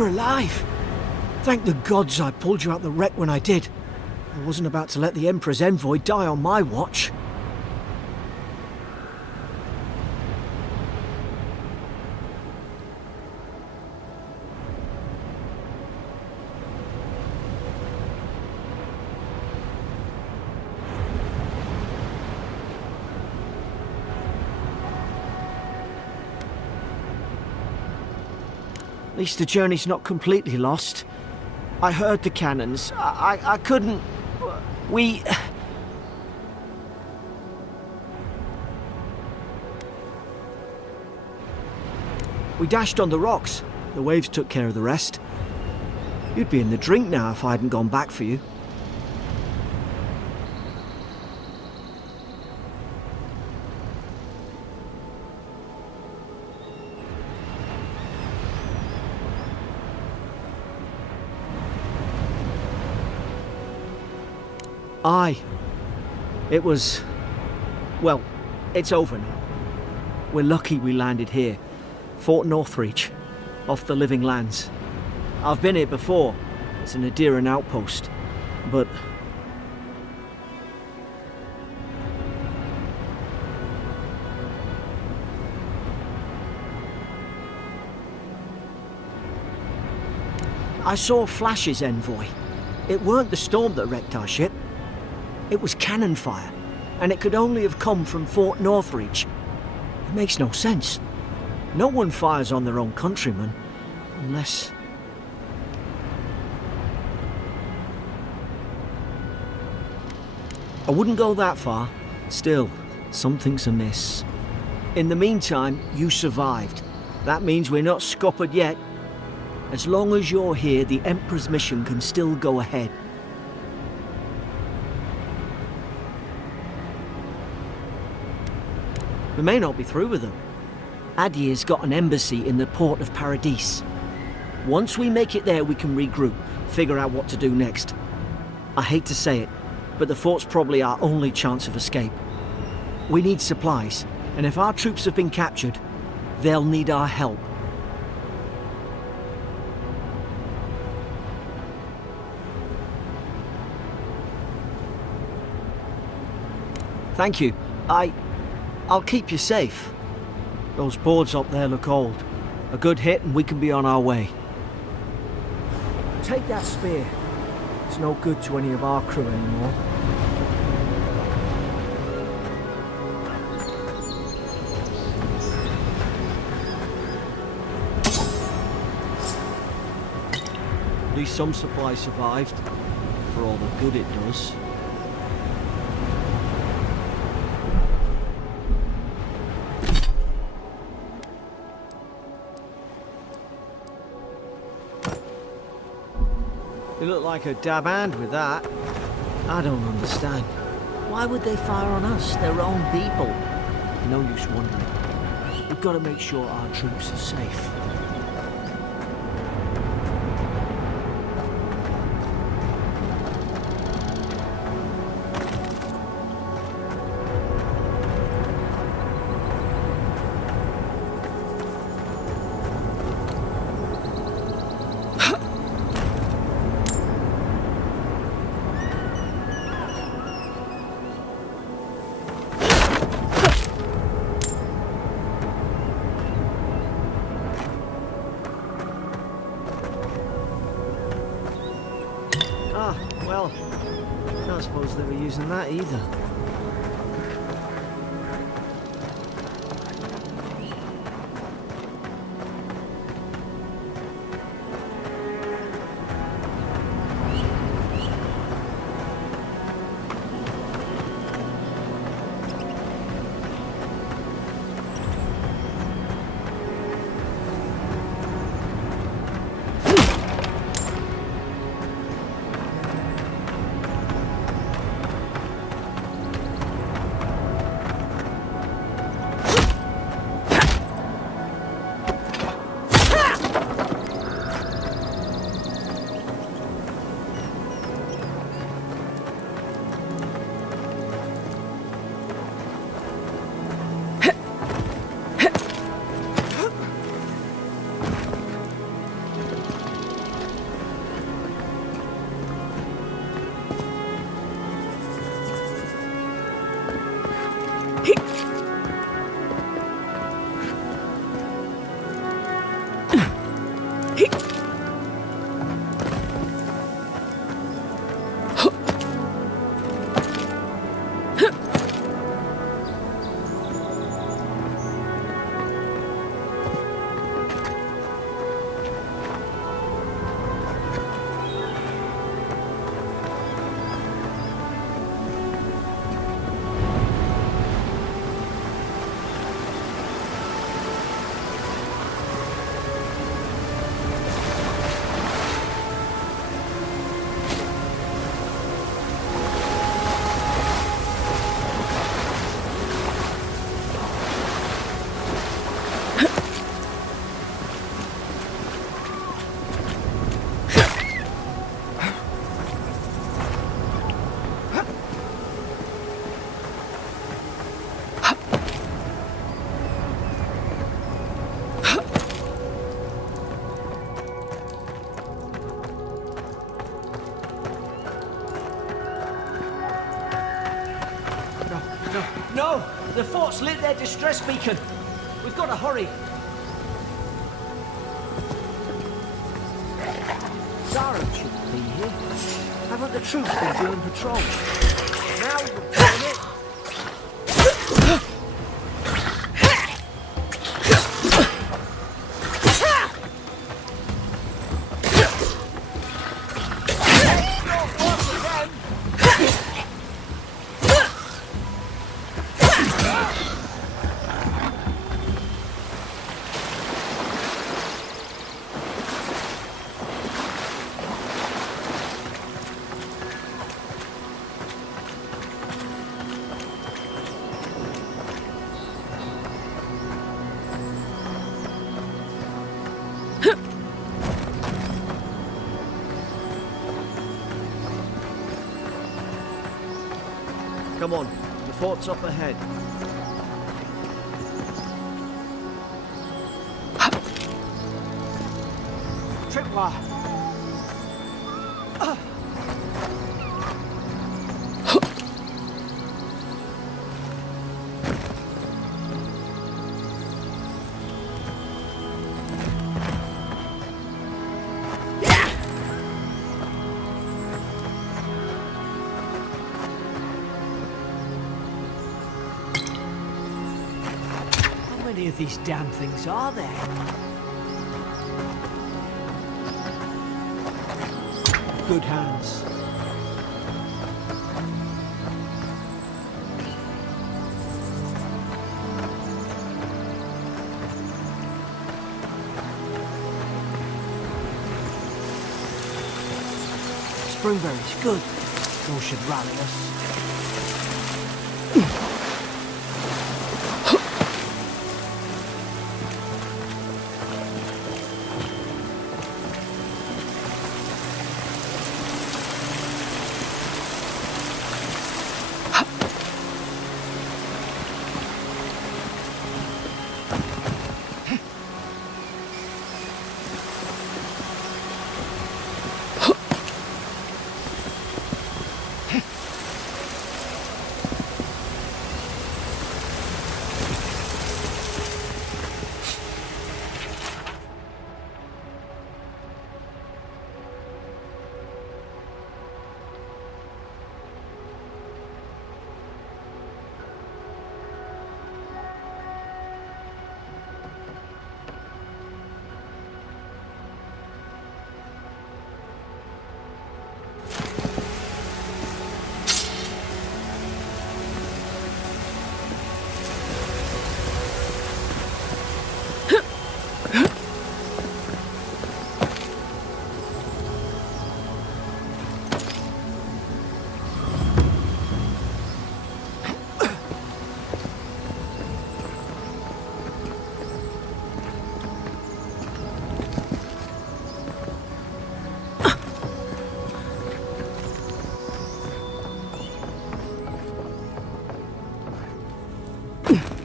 You're alive! Thank the gods I pulled you out the wreck when I did. I wasn't about to let the Emperor's envoy die on my watch. At least the journey's not completely lost. I heard the cannons. I couldn't... We dashed on the rocks. The waves took care of the rest. You'd be in the drink now if I hadn't gone back for you. Aye. It was... well, it's over now. We're lucky we landed here. Fort Northreach, off the Living Lands. I've been here before. It's an Adheran outpost. But... I saw flashes, Envoy. It weren't the storm that wrecked our ship. It was cannon fire, and it could only have come from Fort Northreach. It makes no sense. No one fires on their own countrymen, unless... I wouldn't go that far. Still, something's amiss. In the meantime, you survived. That means we're not scuppered yet. As long as you're here, the Emperor's mission can still go ahead. We may not be through with them. Adir's got an embassy in the port of Paradis. Once we make it there, we can regroup, figure out what to do next. I hate to say it, but the fort's probably our only chance of escape. We need supplies, and if our troops have been captured, they'll need our help. Thank you. I'll keep you safe. Those boards up there look old. A good hit and we can be on our way. Take that spear. It's no good to any of our crew anymore. At least some supplies survived, for all the good it does. You look like a dab hand with that. I don't understand. Why would they fire on us, their own people? No use wondering. We've got to make sure our troops are safe. Well, I don't suppose they were using that either. no! The fort's lit their distress beacon. We've got to hurry. Zara shouldn't be here. Haven't the troops been doing patrol? Now we're doing it. Come on, the fort's up ahead. Tripwire! How many of these damn things are there? Good hands. Springberries, good. Those should rally us.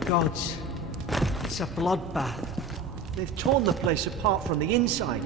Gods, it's a bloodbath. They've torn the place apart from the inside.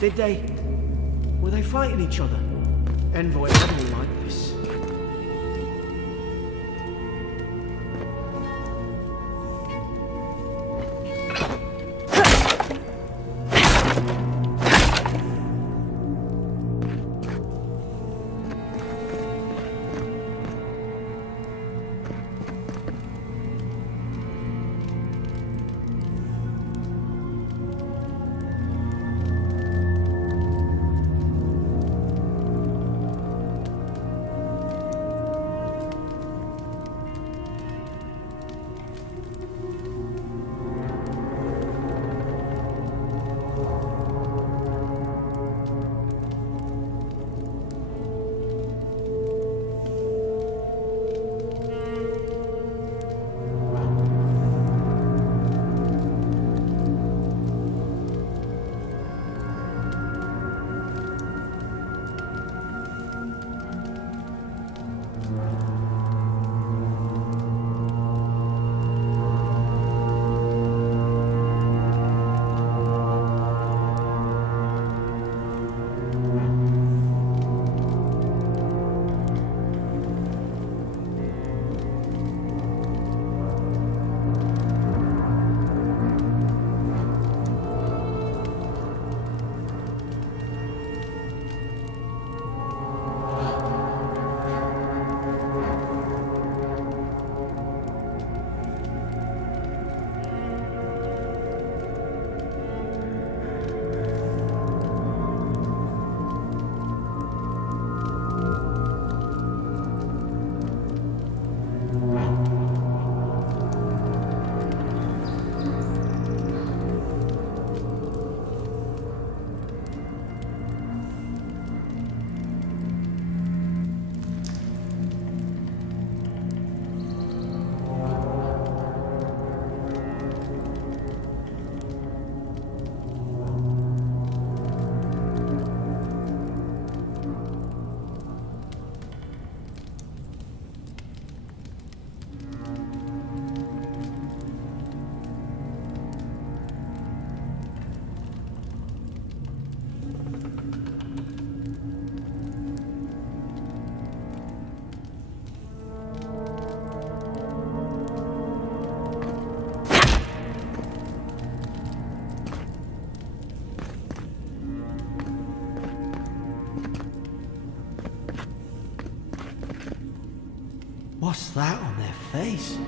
Did they... Were they fighting each other? Envoy hadn't like this. What's that on their face?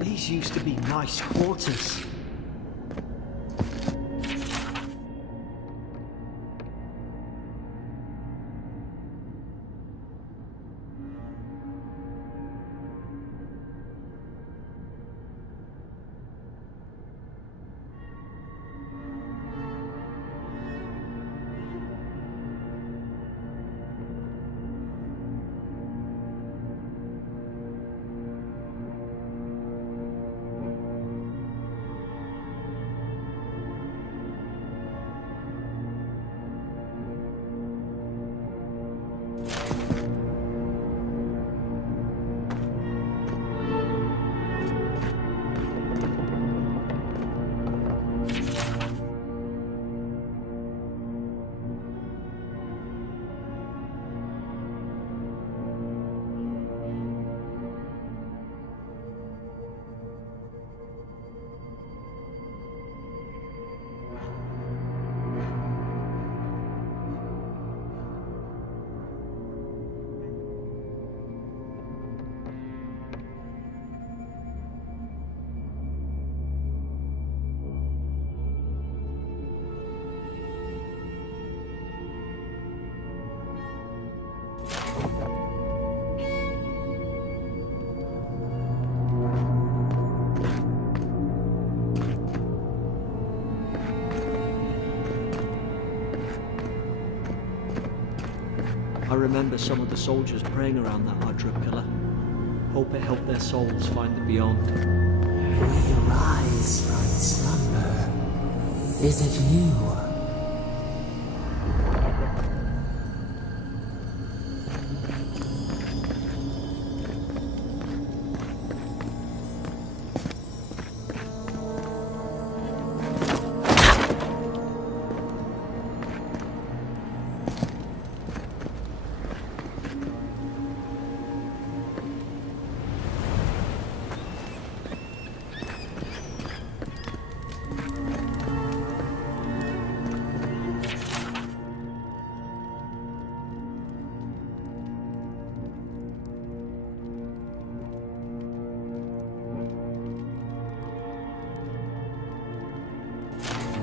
These used to be nice quarters. I remember some of the soldiers praying around that hydro pillar. Hope it helped their souls find the beyond. We rise from slumber. Is it you?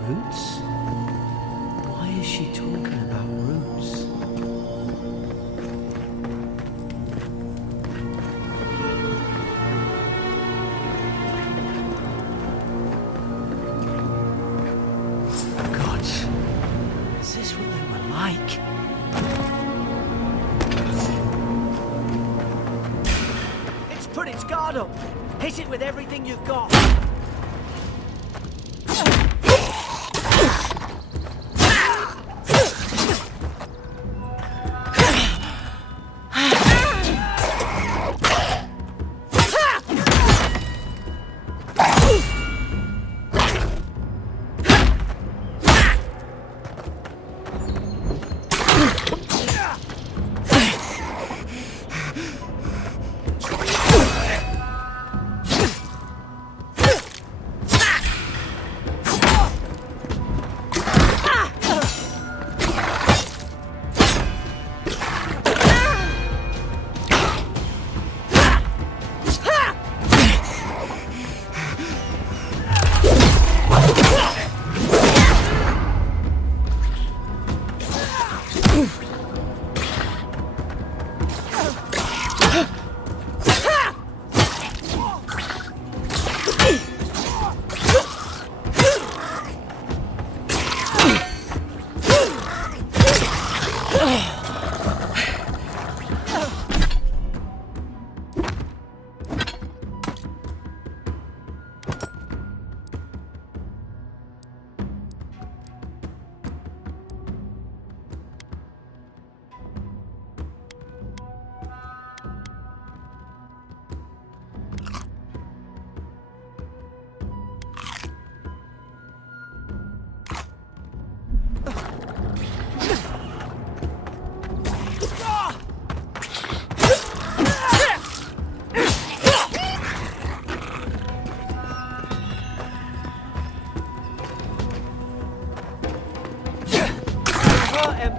Roots? Why is she talking about roots? God, is this what they were like? It's put its guard up. Hit it with everything you've got.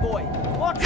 Boy, watch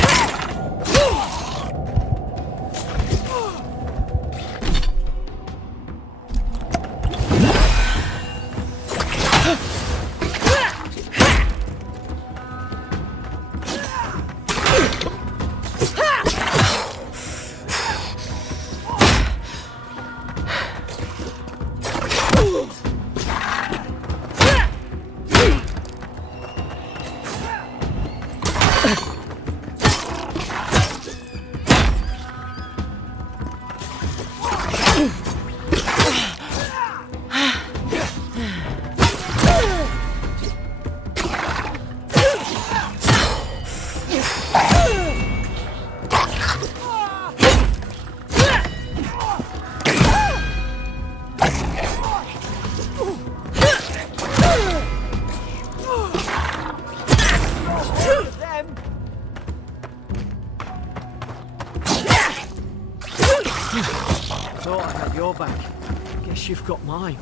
Thought I had your back. Guess you've got mine.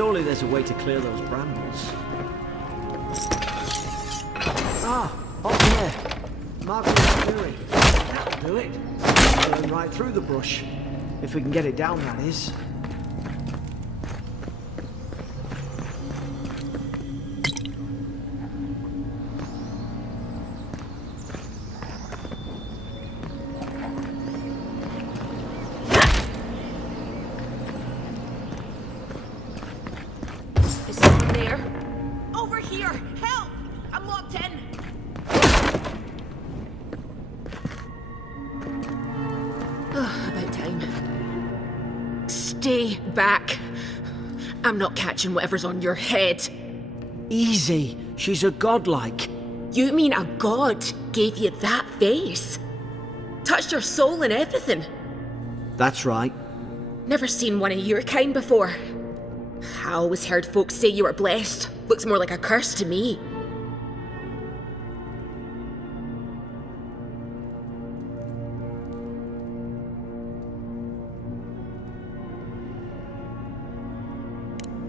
Surely there's a way to clear those brambles. Ah, up there. Margaret's Fury. That'll do it. Burn right through the brush. If we can get it down, that is. Is someone there? Over here! Help! I'm locked in! About time. Stay back. I'm not catching whatever's on your head. Easy. She's a godlike. You mean a god gave you that face? Touched your soul and everything? That's right. Never seen one of your kind before. I always heard folks say you were blessed. Looks more like a curse to me.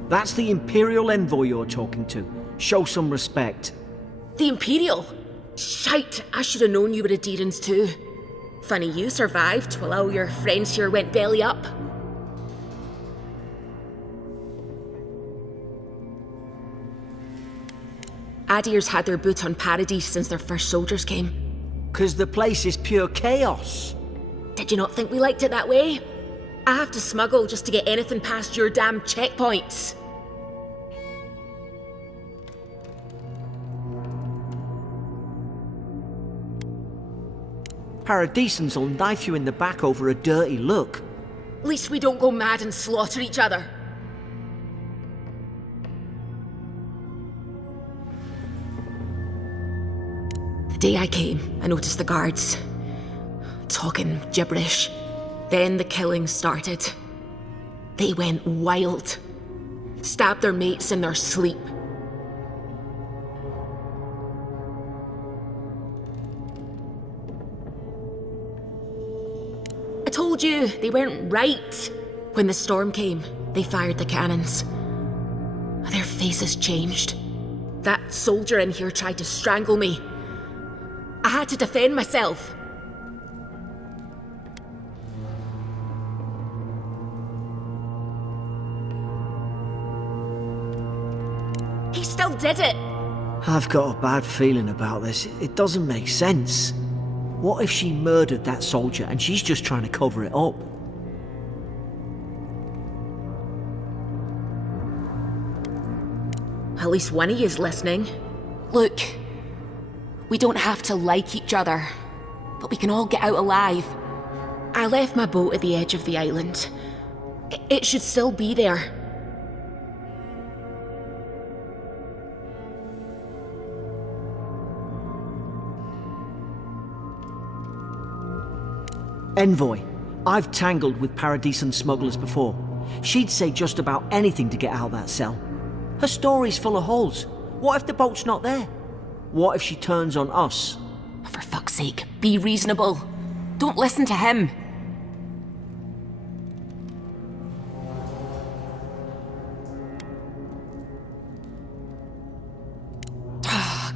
That's the Imperial envoy you're talking to. Show some respect. The Imperial? Shite, I should have known you were a Deerans too. Funny you survived while all your friends here went belly up. Adir's had their boot on Paradise since their first soldiers came. 'Cause the place is pure chaos. Did you not think we liked it that way? I have to smuggle just to get anything past your damn checkpoints. Paradisans will knife you in the back over a dirty look. At least we don't go mad and slaughter each other. The day I came, I noticed the guards talking gibberish. Then the killing started. They went wild. Stabbed their mates in their sleep. I told you, they weren't right. When the storm came, they fired the cannons. Their faces changed. That soldier in here tried to strangle me. I had to defend myself. He still did it. I've got a bad feeling about this. It doesn't make sense. What if she murdered that soldier and she's just trying to cover it up? At least one of you's listening. Look, we don't have to like each other, but we can all get out alive. I left my boat at the edge of the island. It should still be there. Envoy, I've tangled with Paradisan smugglers before. She'd say just about anything to get out of that cell. Her story's full of holes. What if the boat's not there? What if she turns on us? For fuck's sake, be reasonable. Don't listen to him.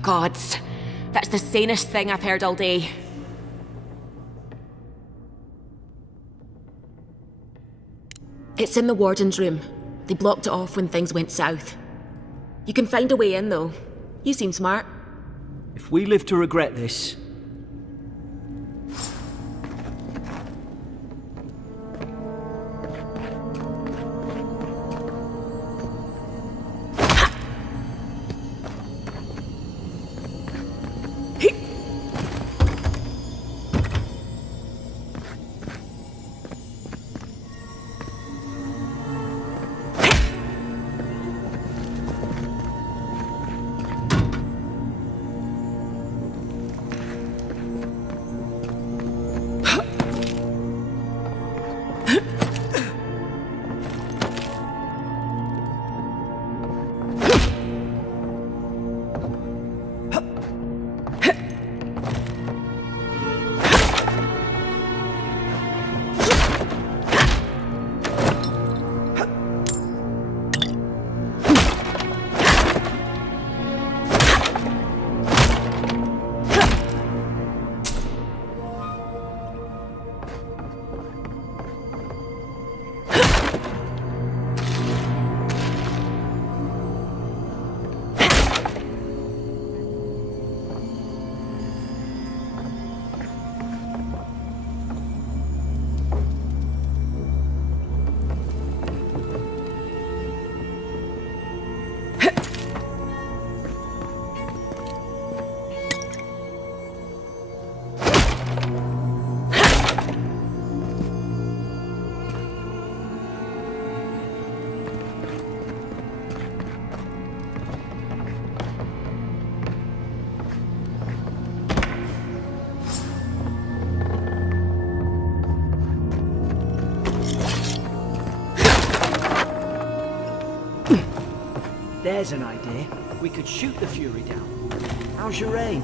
Gods, that's the sanest thing I've heard all day. It's in the warden's room. They blocked it off when things went south. You can find a way in, though. You seem smart. If we live to regret this... There's an idea. We could shoot the Fury down. How's your aim?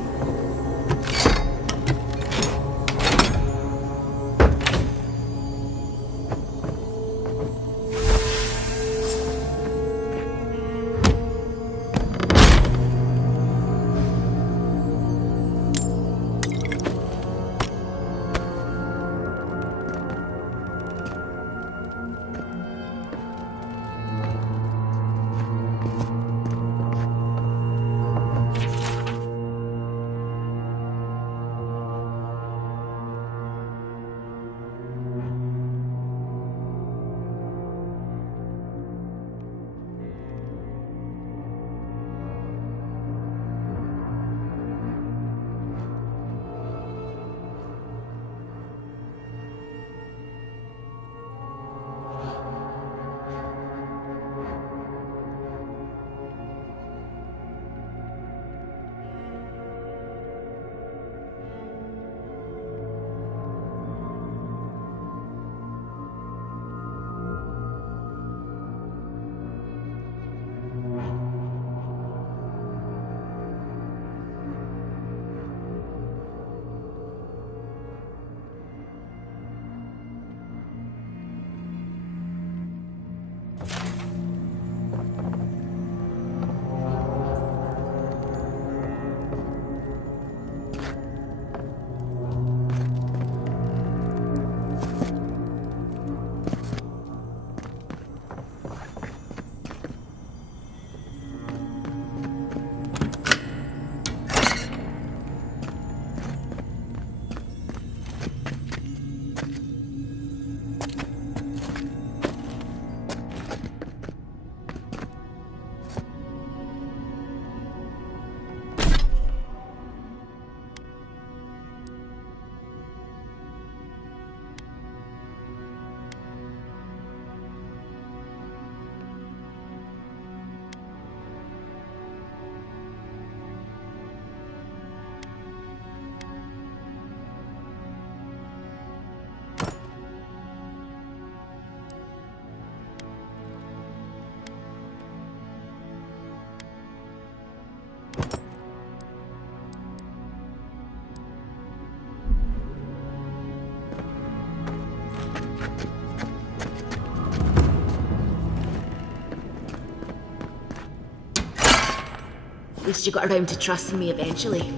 At least you got around to trusting me eventually.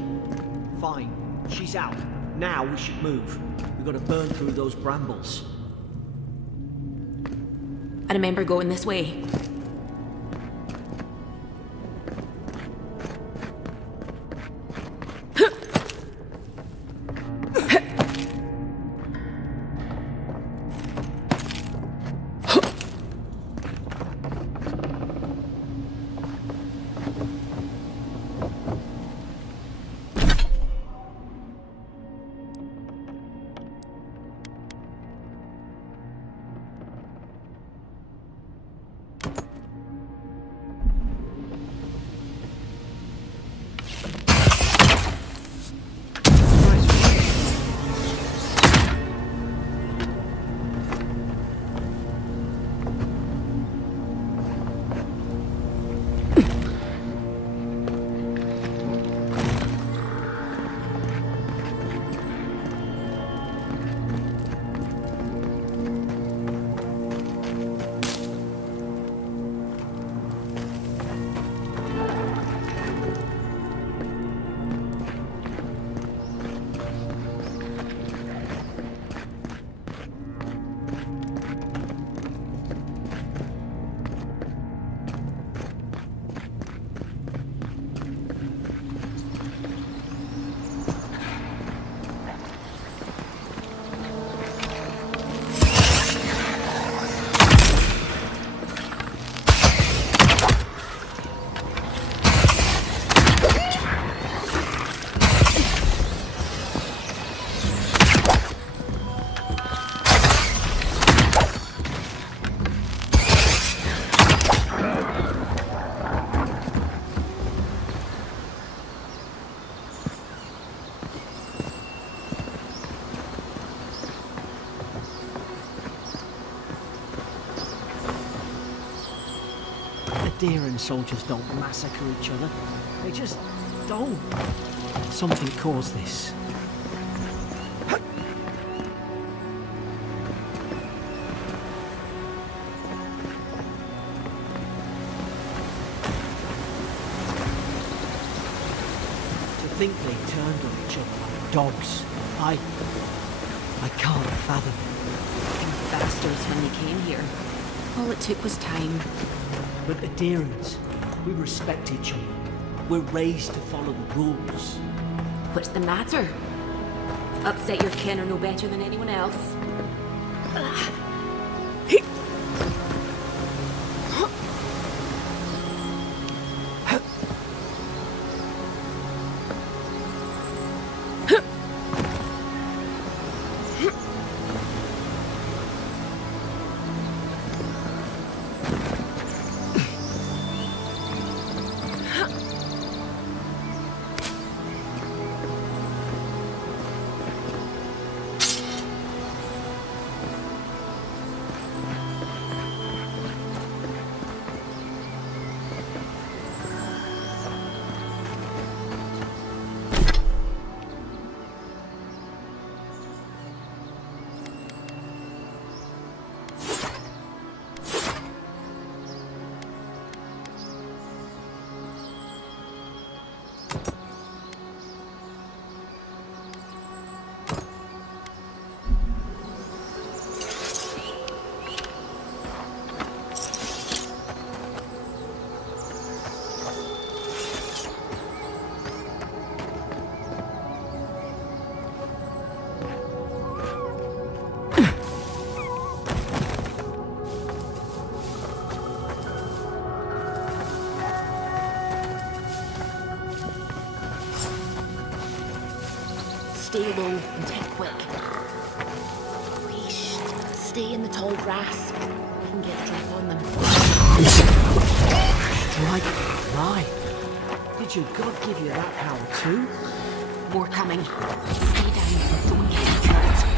Fine. She's out. Now we should move. We've got to burn through those brambles. I remember going this way. Deeren soldiers don't massacre each other. They just don't. Something caused this. To think they turned on each other like dogs. I can't fathom it. Bastards when they came here. All it took was time. But adherents, we respect each other. We're raised to follow the rules. What's the matter? Upset your kin are no better than anyone else. Stay low and take quick. Leash. Stay in the tall grass. We can get a drop on them. Strike right. Did your God give you that power too? More coming. Stay down. Don't get hurt.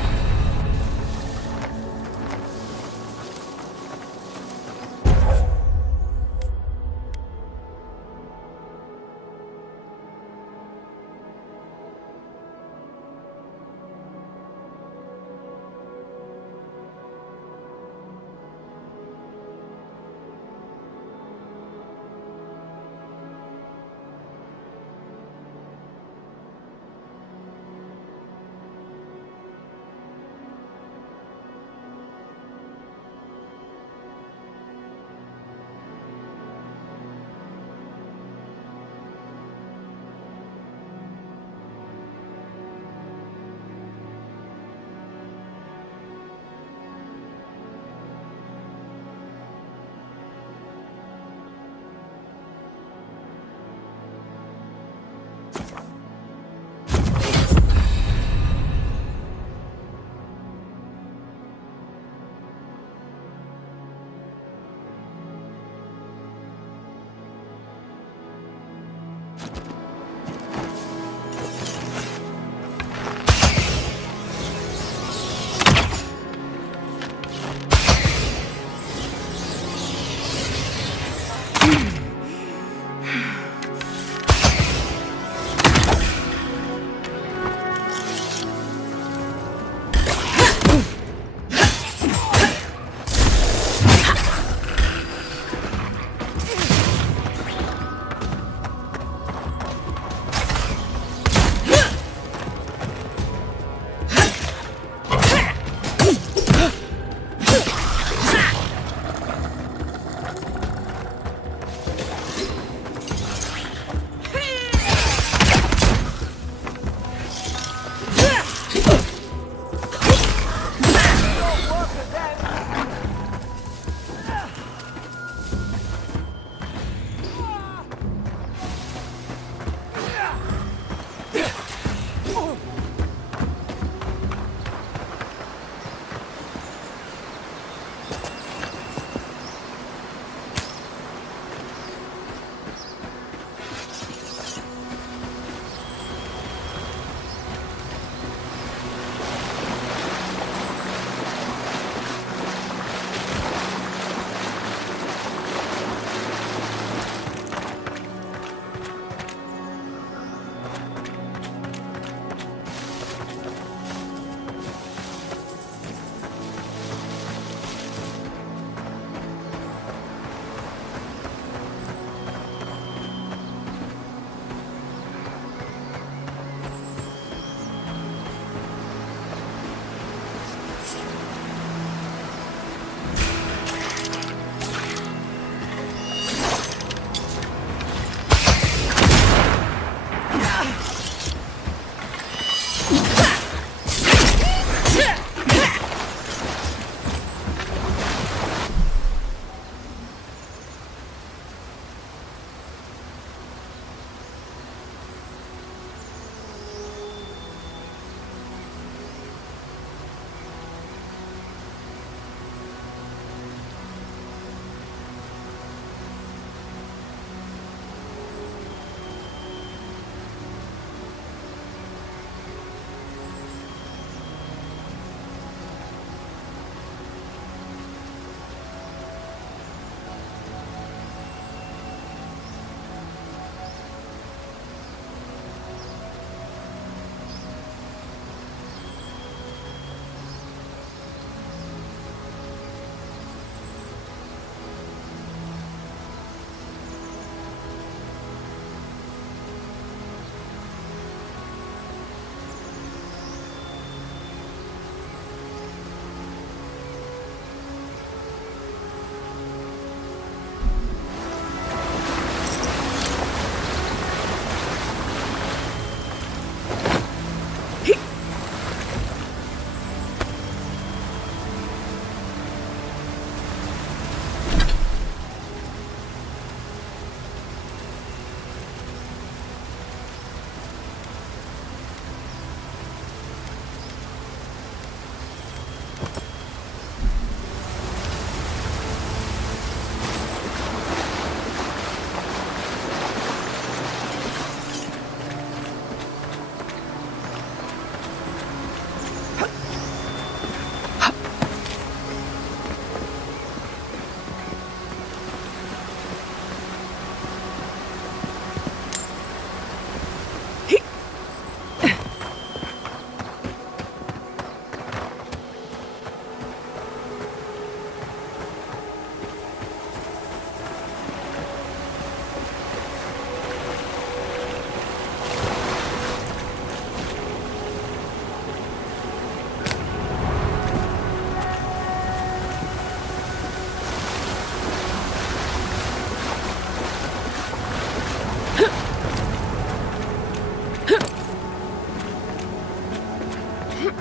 Hope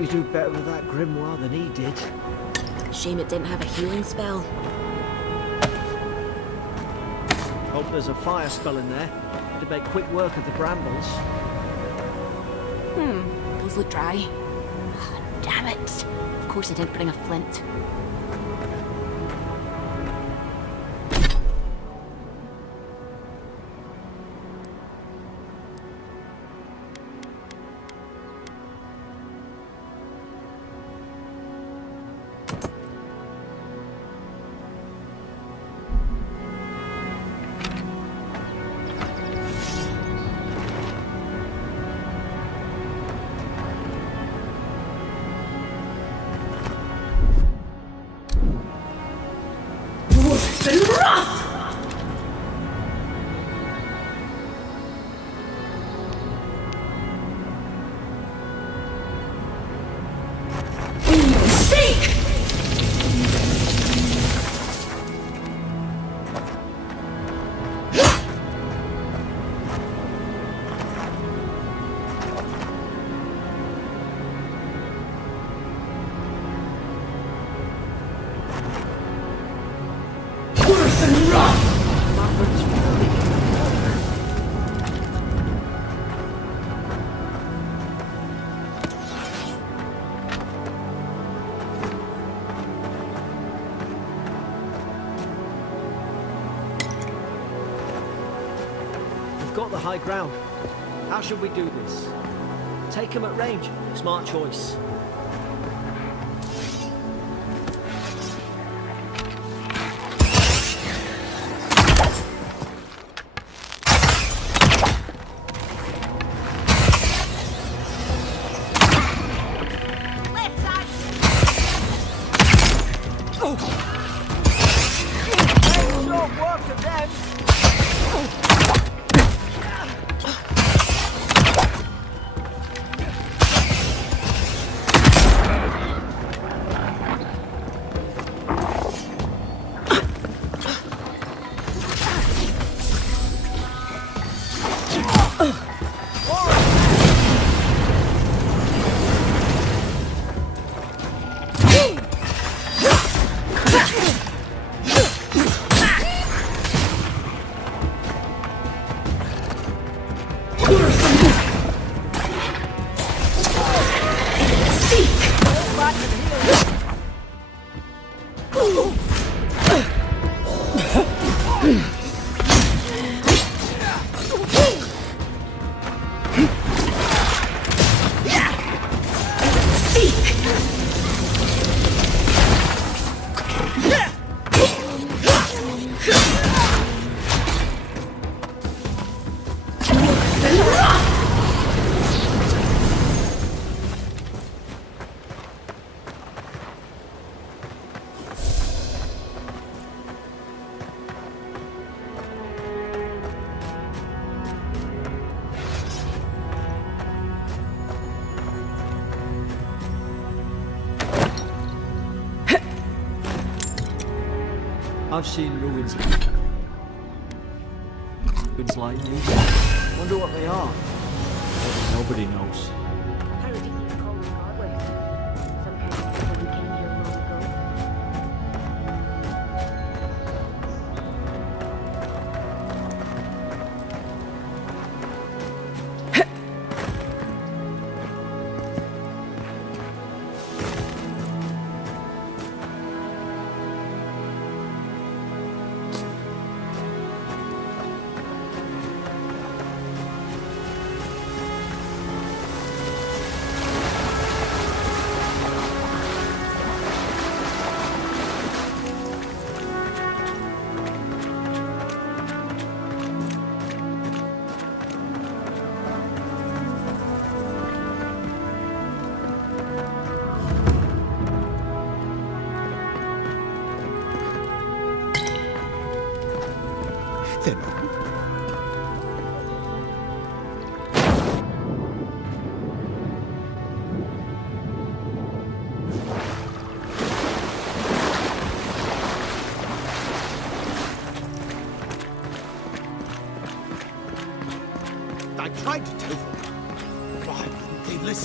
you do better with that grimoire than he did. Shame it didn't have a healing spell. Hope there's a fire spell in there to make quick work of the brambles. Those look dry. Ah, damn it. Of course I didn't bring a flint. Got the high ground. How should we do this? Take him at range. Smart choice. I've seen ruins like these. Wonder what they are. Nobody knows.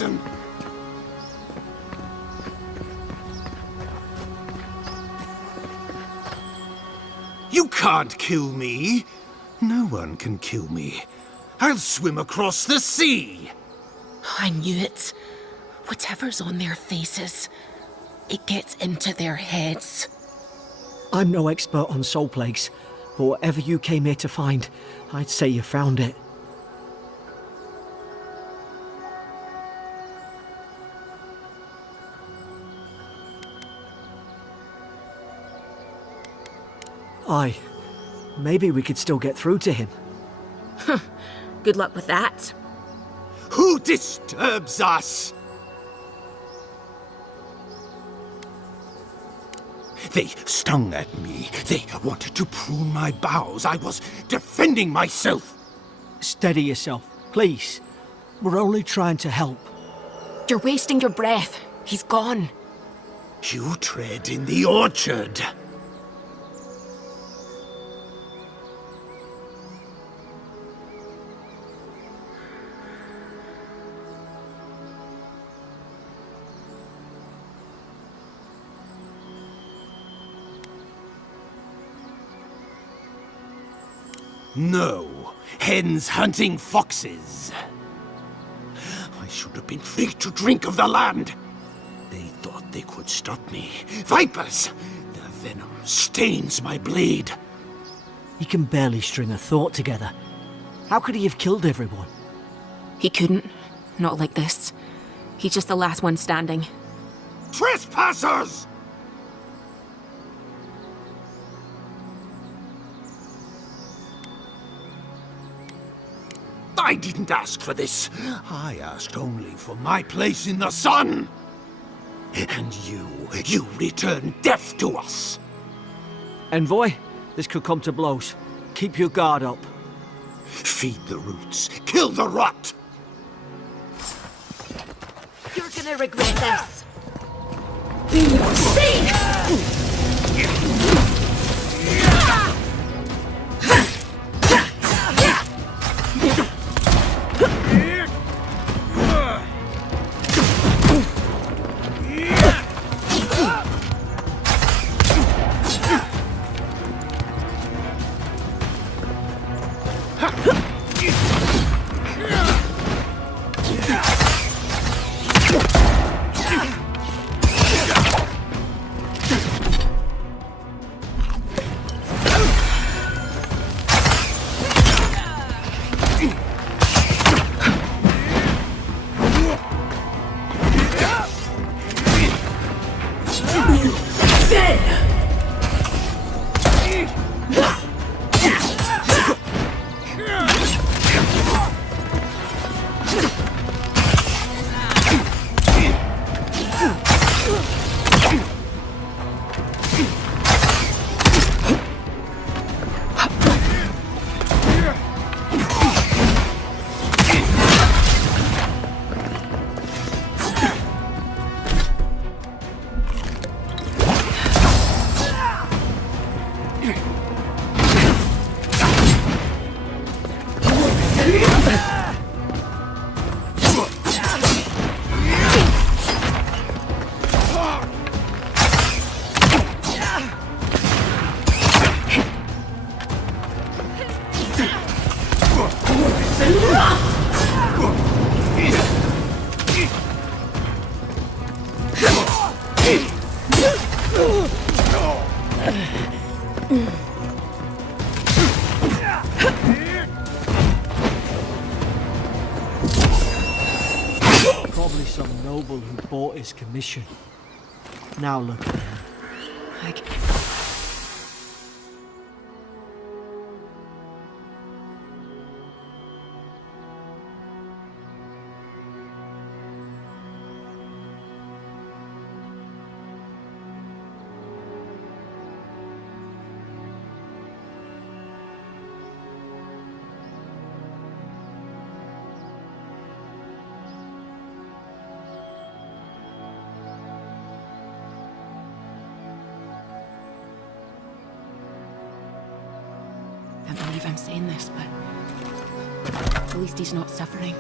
poison! You can't kill me. No one can kill me. I'll swim across the sea. I knew it. Whatever's on their faces, it gets into their heads. I'm no expert on soul plagues, but whatever you came here to find, I'd say you found it. Aye. Maybe we could still get through to him. Good luck with that. Who disturbs us? They stung at me. They wanted to prune my bowels. I was defending myself. Steady yourself, please. We're only trying to help. You're wasting your breath. He's gone. You tread in the orchard. No, hens hunting foxes. I should have been free to drink of the land. They thought they could stop me. Vipers! Their venom stains my blade. He can barely string a thought together. How could he have killed everyone? He couldn't. Not like this. He's just the last one standing. Trespassers! I didn't ask for this. I asked only for my place in the sun. And you return deaf to us. Envoy, this could come to blows. Keep your guard up. Feed the roots, kill the rot. You're gonna regret this. See! Probably some noble who bought his commission. Now look at him. I can't believe I'm saying this, but at least he's not suffering.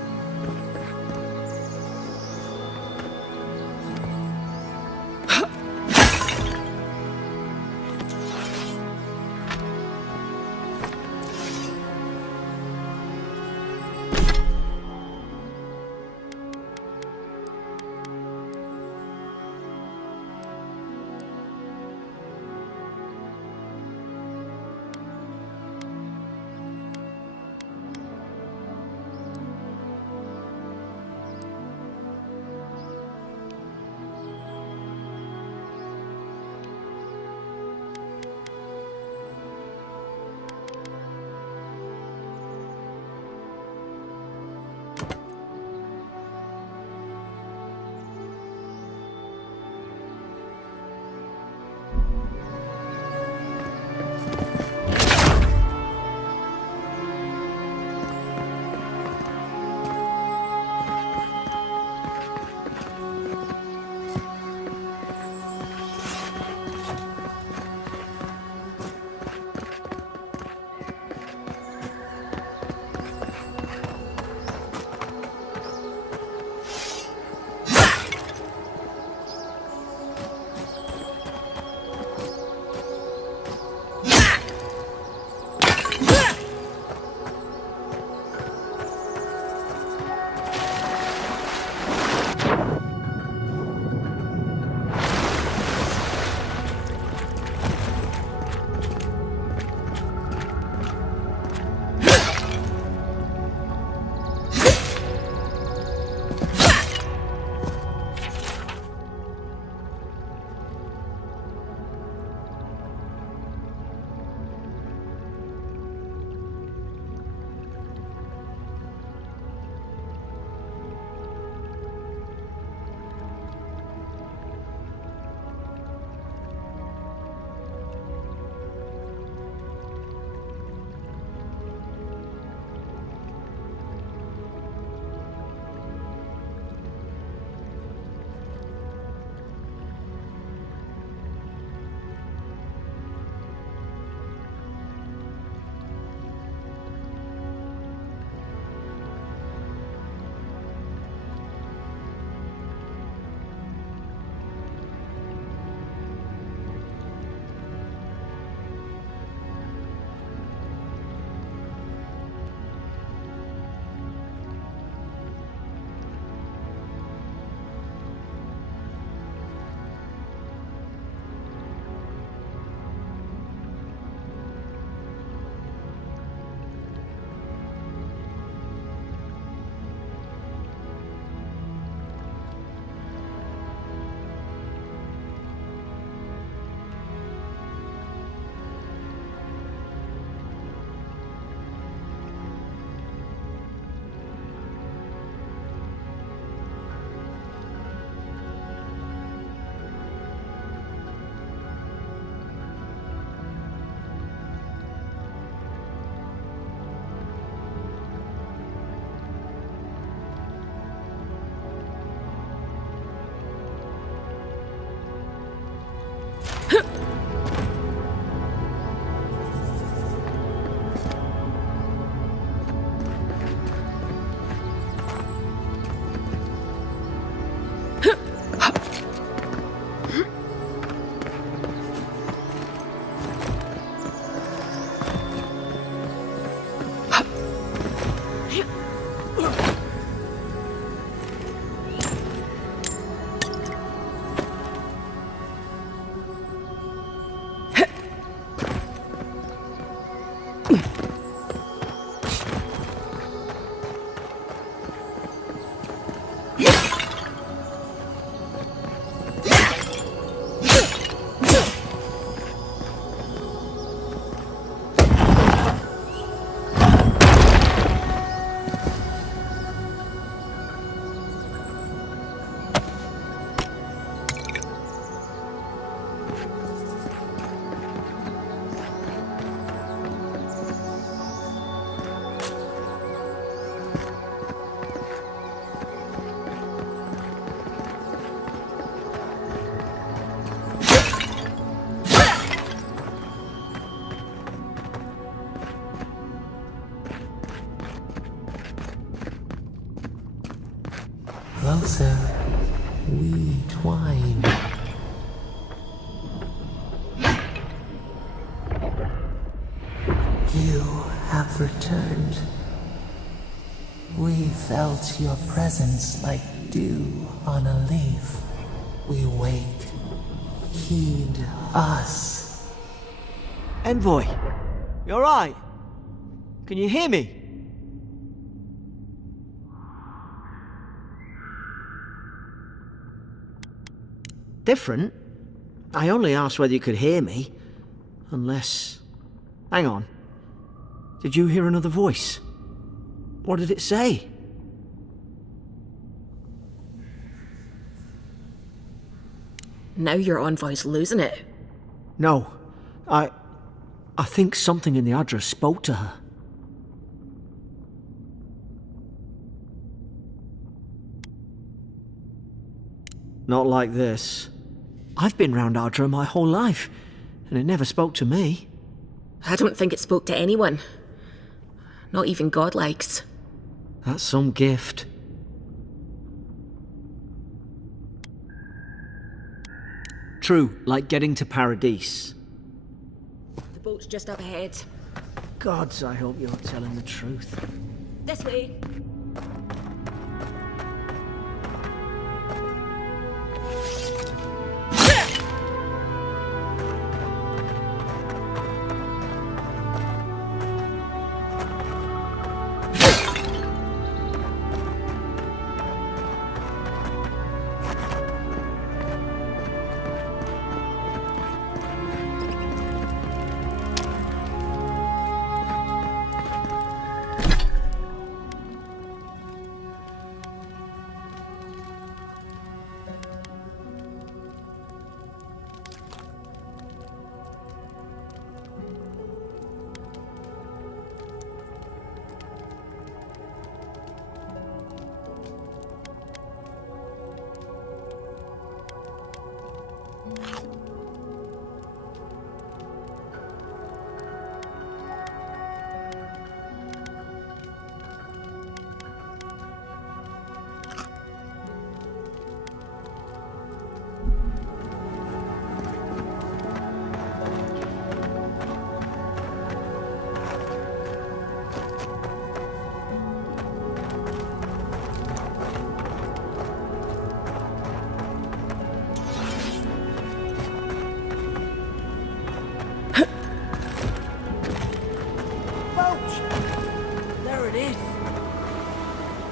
Closer, we twine. You have returned. We felt your presence like dew on a leaf. We wake. Heed us. Envoy, you alright? Can you hear me? Different? I only asked whether you could hear me. Unless... Hang on. Did you hear another voice? What did it say? Now your envoy's losing it. No. I think something in the address spoke to her. Not like this. I've been round Ardra my whole life, and it never spoke to me. I don't think it spoke to anyone. Not even godlikes. That's some gift. True, like getting to Paradise. The boat's just up ahead. Gods, I hope you're telling the truth. This way.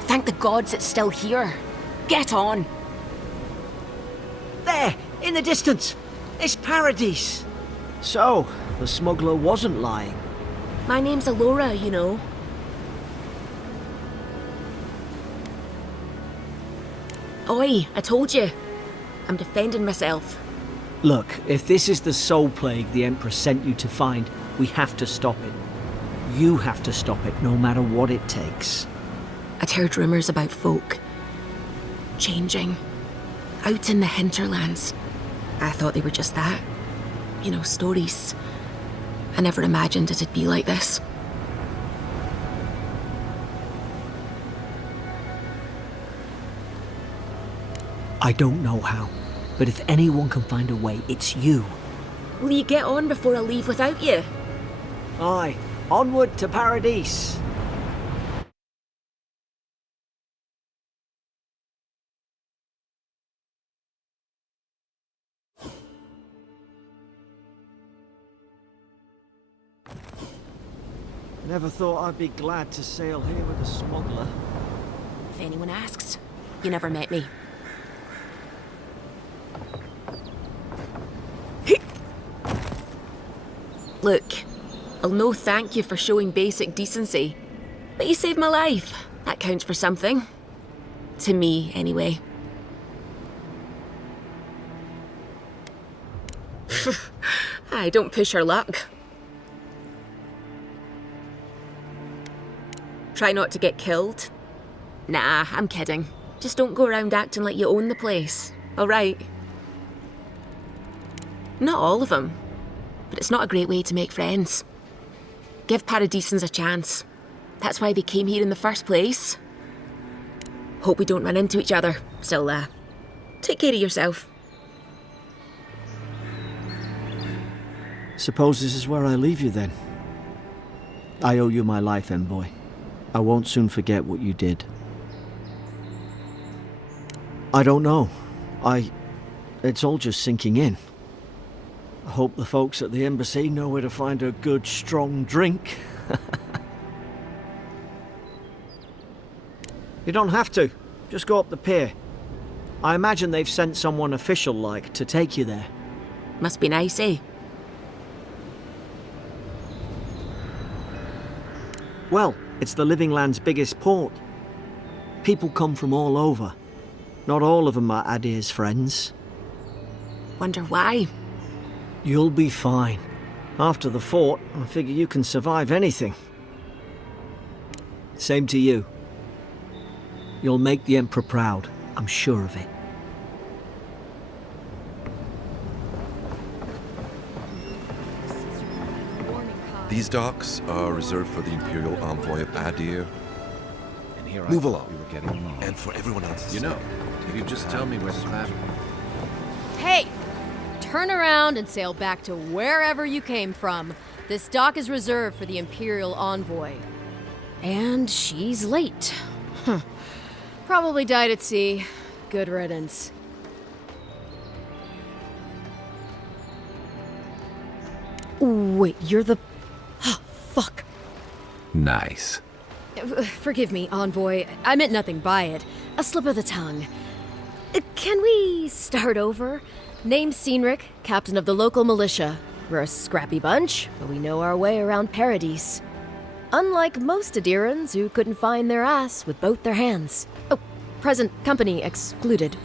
Thank the gods it's still here. Get on. There, in the distance. It's Paradise. So, the smuggler wasn't lying. My name's Alora, you know. Oi, I told you. I'm defending myself. Look, if this is the soul plague the Empress sent you to find, we have to stop it. You have to stop it, no matter what it takes. I'd heard rumours about folk changing out in the hinterlands. I thought they were just that. You know, stories. I never imagined it'd be like this. I don't know how, but if anyone can find a way, it's you. Will you get on before I leave without you? Aye, onward to Paradise. Never thought I'd be glad to sail here with a smuggler. If anyone asks, you never met me. Look, I'll no thank you for showing basic decency, but you saved my life. That counts for something. To me, anyway. I don't push her luck. Try not to get killed? Nah, I'm kidding. Just don't go around acting like you own the place, alright? Not all of them, but it's not a great way to make friends. Give Paradisans a chance. That's why they came here in the first place. Hope we don't run into each other. Still, take care of yourself. Suppose this is where I leave you then. I owe you my life, envoy. I won't soon forget what you did. I don't know. It's all just sinking in. I hope the folks at the embassy know where to find a good, strong drink. You don't have to. Just go up the pier. I imagine they've sent someone official-like to take you there. Must be nice, eh? Well, it's the Living Land's biggest port. People come from all over. Not all of them are Adir's friends. Wonder why? You'll be fine. After the fort, I figure you can survive anything. Same to you. You'll make the Emperor proud, I'm sure of it. These docks are reserved for the Imperial Envoy of Adir. And here Move I along. thought we were getting along. And for everyone else. You know, if you just tell me where the clap... Hey! Turn around and sail back to wherever you came from. This dock is reserved for the Imperial Envoy. And she's late. Probably died at sea. Good riddance. Wait, you're the... Fuck. Nice. Forgive me, Envoy. I meant nothing by it. A slip of the tongue. Can we start over? Name's Cynric, captain of the local militia. We're a scrappy bunch, but we know our way around Paradise. Unlike most Adirans who couldn't find their ass with both their hands. Oh, present company excluded.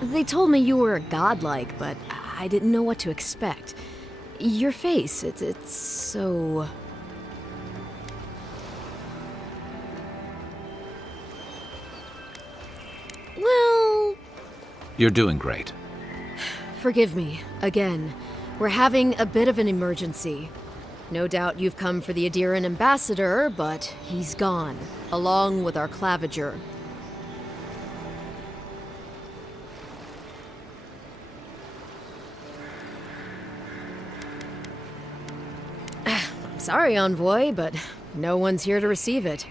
They told me you were godlike, but I didn't know what to expect. Your face, it's so... Well... You're doing great. Forgive me, again. We're having a bit of an emergency. No doubt you've come for the Adiran ambassador, but he's gone, along with our claviger. I'm sorry, Envoy, but no one's here to receive it.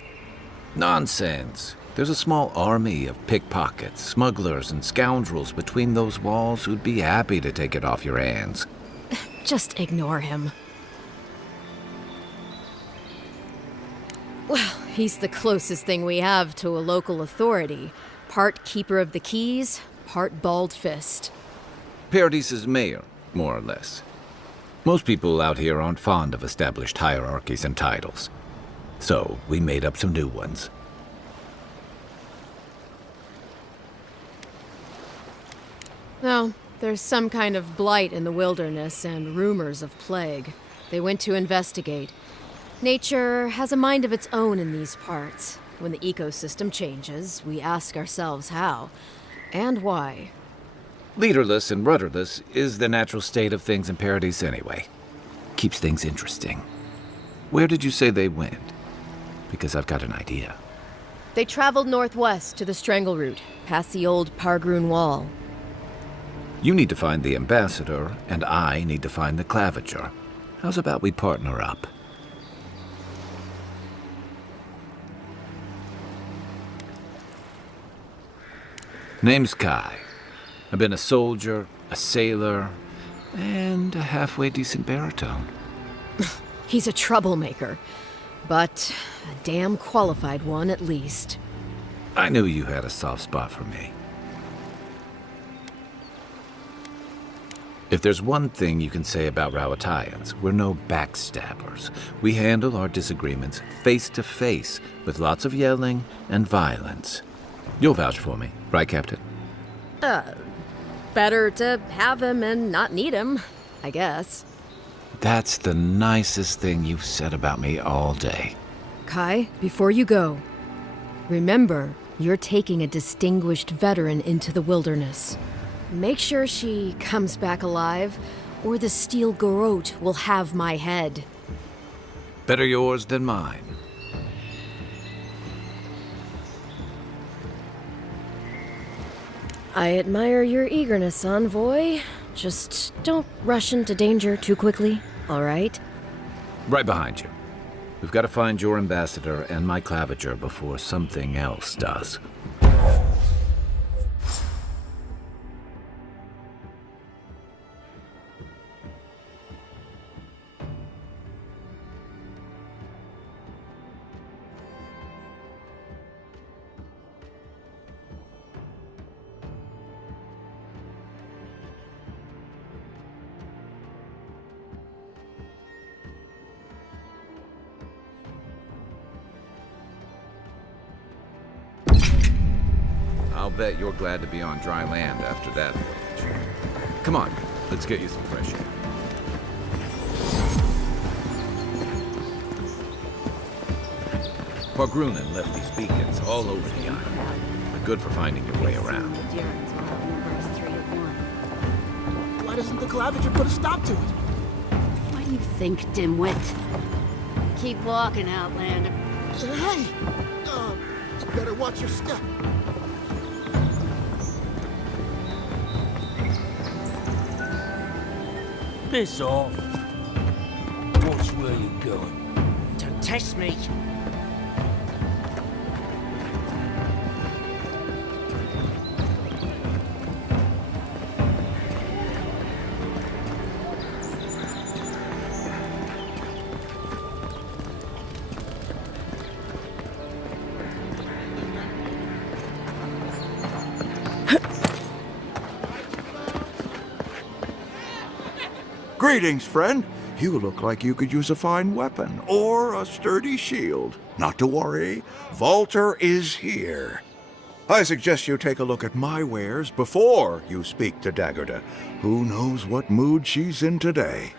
Nonsense. There's a small army of pickpockets, smugglers, and scoundrels between those walls who'd be happy to take it off your hands. Just ignore him. Well, he's the closest thing we have to a local authority. Part keeper of the keys, part bald fist. Paradise's mayor, more or less. Most people out here aren't fond of established hierarchies and titles. So, we made up some new ones. No, there's some kind of blight in the wilderness and rumors of plague. They went to investigate. Nature has a mind of its own in these parts. When the ecosystem changes, we ask ourselves how and why. Leaderless and rudderless is the natural state of things in Paradise anyway. Keeps things interesting. Where did you say they went? Because I've got an idea. They traveled northwest to the Strangle Route, past the old Pargroon Wall. You need to find the ambassador, and I need to find the claviger. How's about we partner up? Name's Kai. I've been a soldier, a sailor, and a halfway decent baritone. He's a troublemaker, but a damn qualified one at least. I knew you had a soft spot for me. If there's one thing you can say about Rawatayans, we're no backstabbers. We handle our disagreements face to face, with lots of yelling and violence. You'll vouch for me, right, Captain? Better to have him and not need him, I guess. That's the nicest thing you've said about me all day. Kai, before you go, remember, you're taking a distinguished veteran into the wilderness. Make sure she comes back alive, or the steel garrote will have my head. Better yours than mine. I admire your eagerness, Envoy. Just don't rush into danger too quickly, all right? Right behind you. We've got to find your ambassador and my claviger before something else does. I'll bet you're glad to be on dry land after that voyage. Come on, let's get you some fresh air. Pargrunen left these beacons all over the island. They're good for finding your way around. Why doesn't the Clavager put a stop to it? What do you think, dimwit? Keep walking, Outlander. Hey! You better watch your step. Piss off. Watch where you're going. Don't test me. Greetings, friend. You look like you could use a fine weapon or a sturdy shield. Not to worry, Walter is here. I suggest you take a look at my wares before you speak to Daggerda. Who knows what mood she's in today?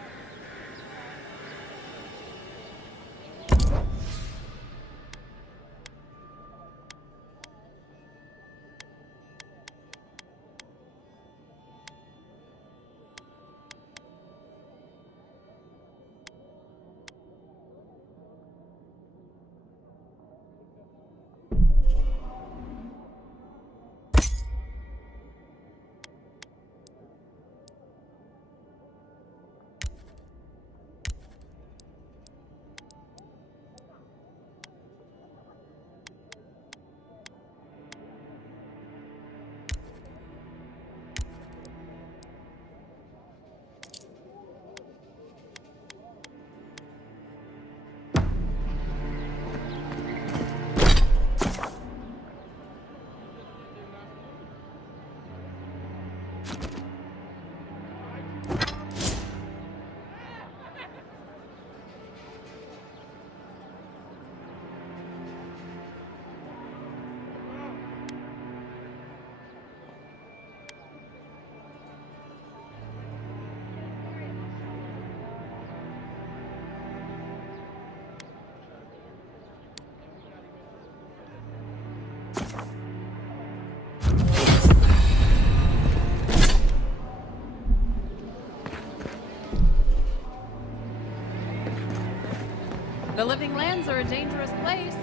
The Living Lands are a dangerous place.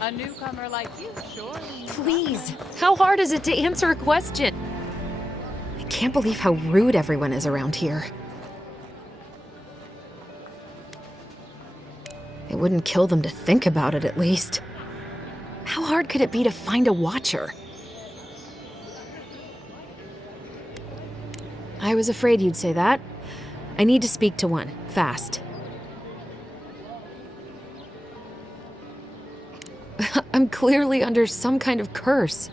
A newcomer like you, sure. Please, how hard is it to answer a question? I can't believe how rude everyone is around here. It wouldn't kill them to think about it, at least. How hard could it be to find a watcher? I was afraid you'd say that. I need to speak to one, fast. I'm clearly under some kind of curse.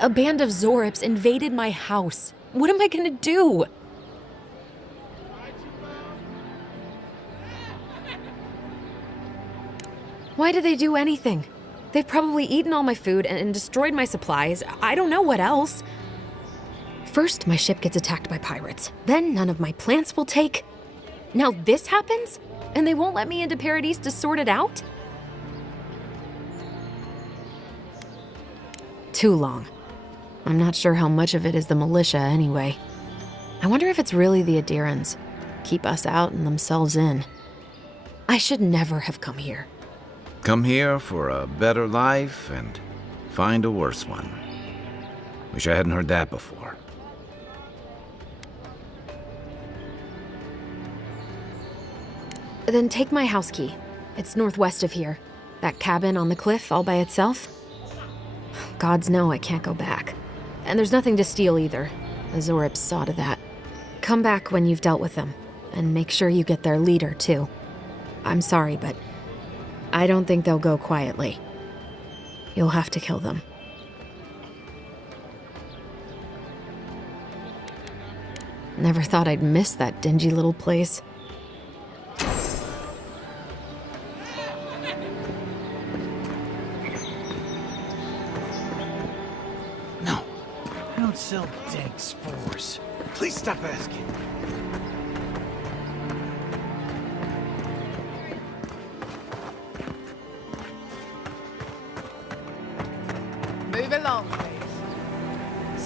A band of Zorips invaded my house. What am I gonna do? Why did they do anything? They've probably eaten all my food and destroyed my supplies. I don't know what else. First, my ship gets attacked by pirates. Then none of my plants will take. Now this happens? And they won't let me into Paradise to sort it out? Too long. I'm not sure how much of it is the militia anyway. I wonder if it's really the Adirans. Keep us out and themselves in. I should never have come here. Come here for a better life and find a worse one. Wish I hadn't heard that before. Then take my house key. It's northwest of here. That cabin on the cliff all by itself. Gods know I can't go back. And there's nothing to steal either. The Zorips saw to that. Come back when you've dealt with them. And make sure you get their leader, too. I'm sorry, but I don't think they'll go quietly. You'll have to kill them. Never thought I'd miss that dingy little place. No, I don't sell dank spores. Please stop asking.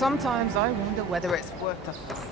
Sometimes I wonder whether it's worth the fight.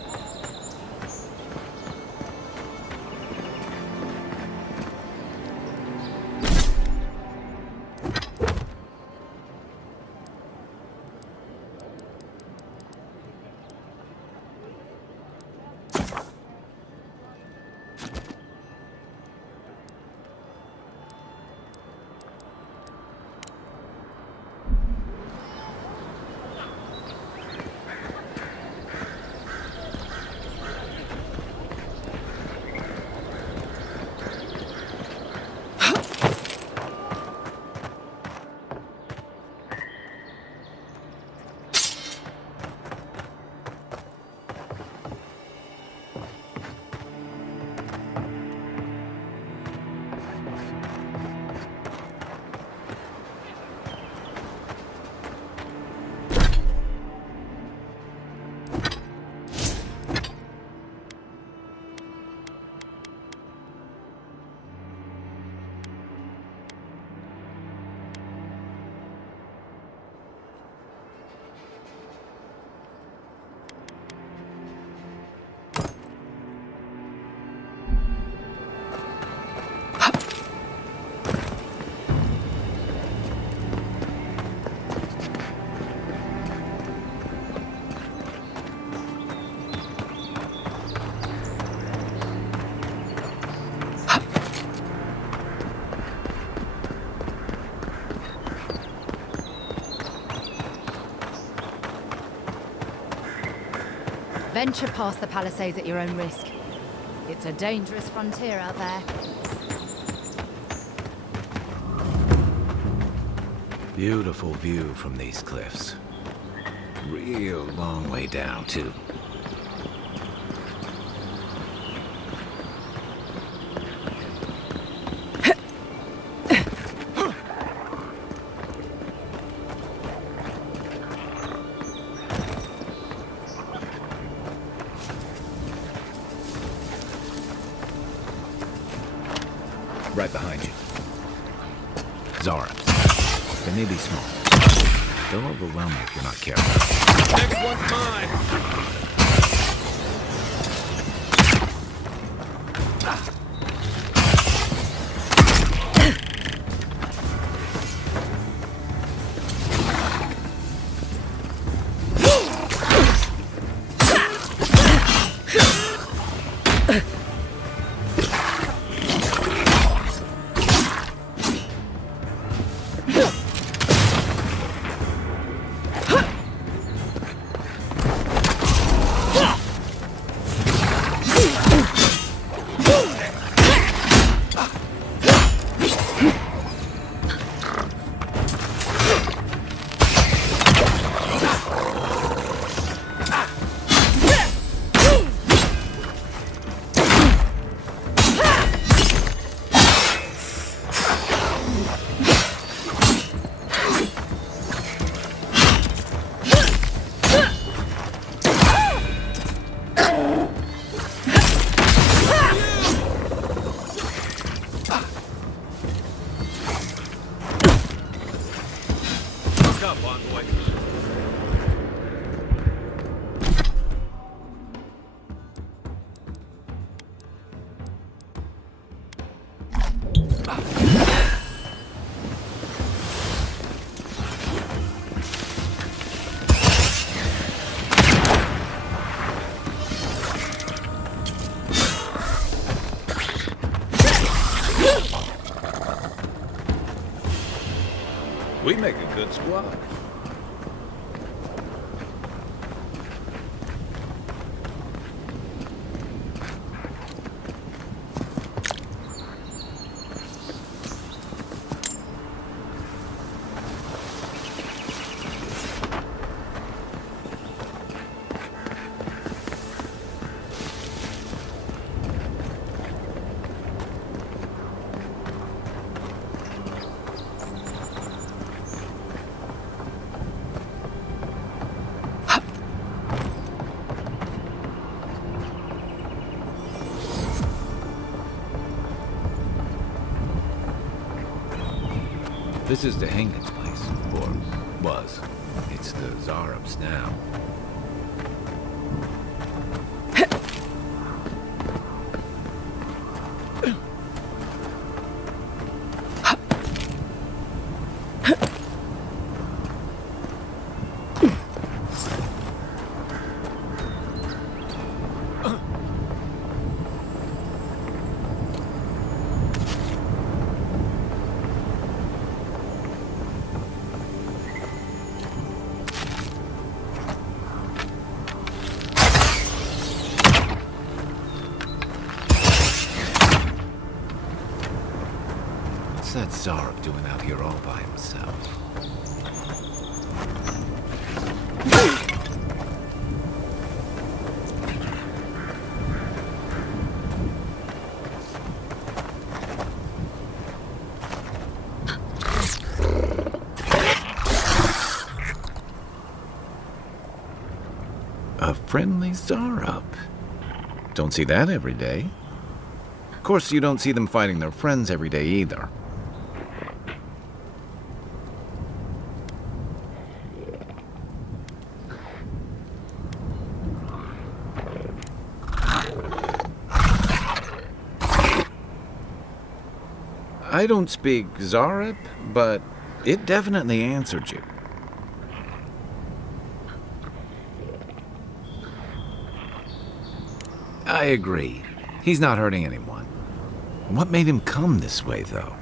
Venture past the palisades at your own risk. It's a dangerous frontier out there. Beautiful view from these cliffs. Real long way down, too. Right behind you. Zarabs. They may be small. They'll overwhelm you if you're not careful. Next one's mine! We make a good squad. This is the Hangman's place, or was. It's the Zarab's now. that Zarek doing out here all by himself? A friendly Zarup. Don't see that every day. Of course, you don't see them fighting their friends every day either. I don't speak Zarup, but it definitely answered you. I agree. He's not hurting anyone. What made him come this way, though?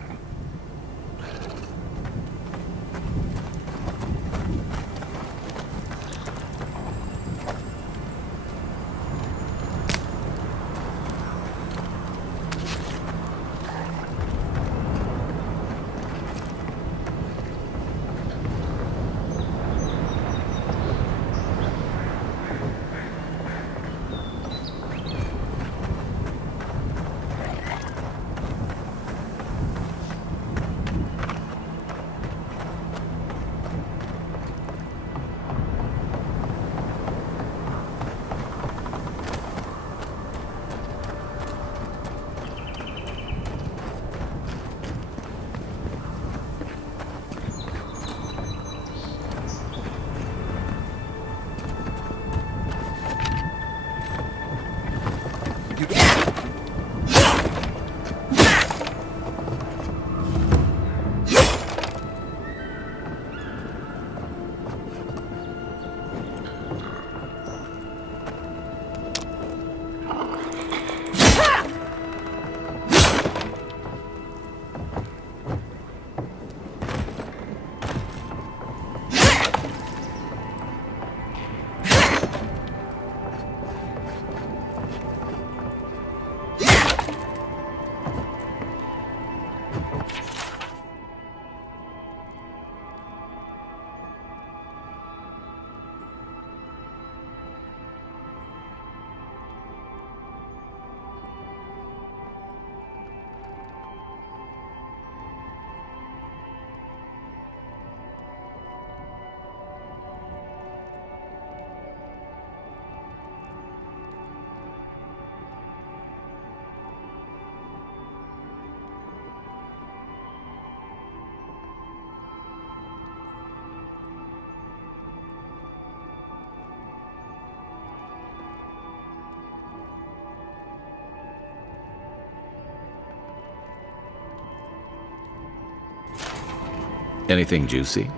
Anything juicy?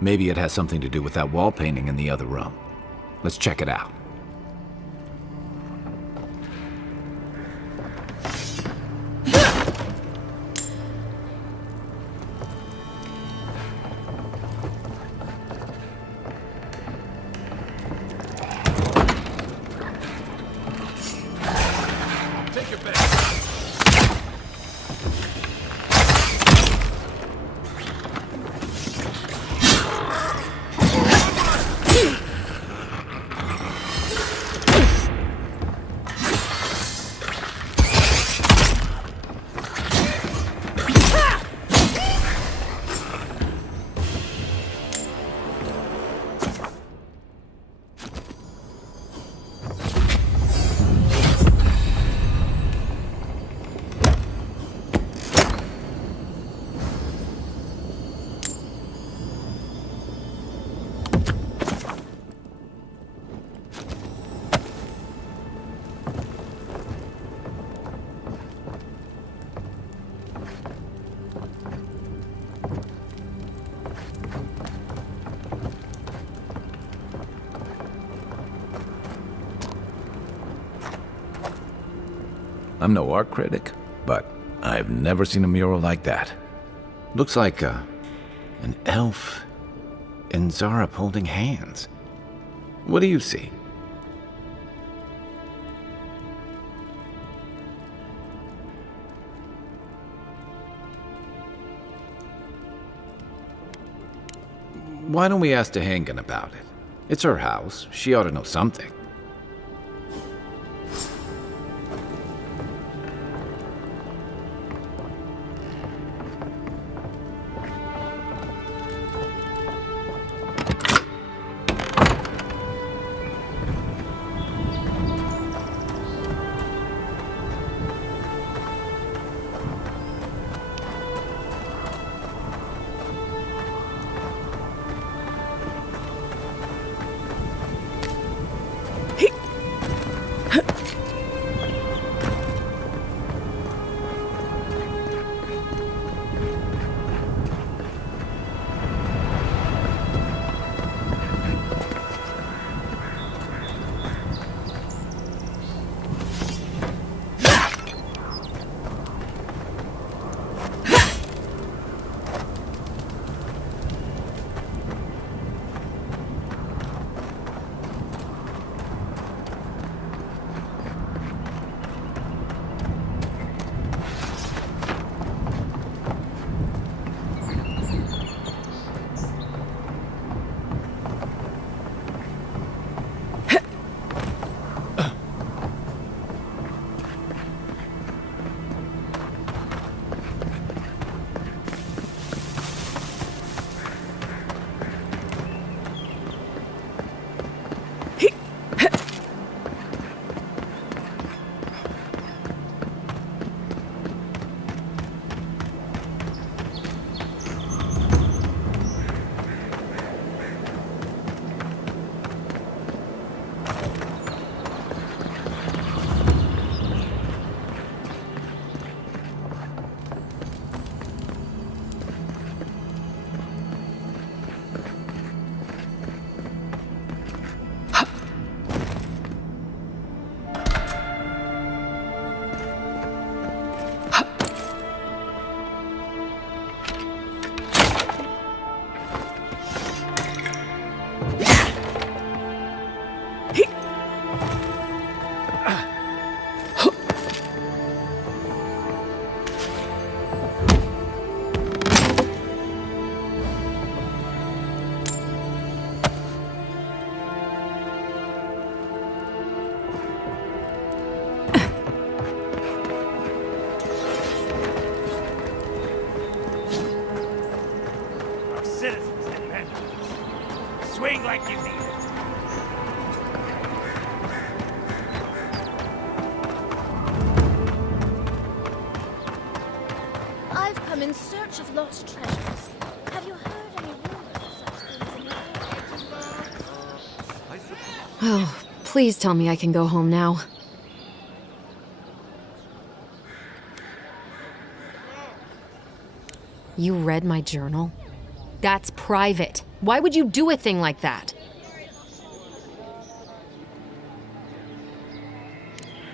Maybe it has something to do with that wall painting in the other room. Let's check it out. I'm no art critic, but I've never seen a mural like that. Looks like an elf and Zarup holding hands. What do you see? Why don't we ask Tehangan about it? It's her house. She ought to know something. Swing like you need it. I've come in search of lost treasures. Have you heard any rumors of such things in your area? Oh, please tell me I can go home now. You read my journal? That's private. Why would you do a thing like that?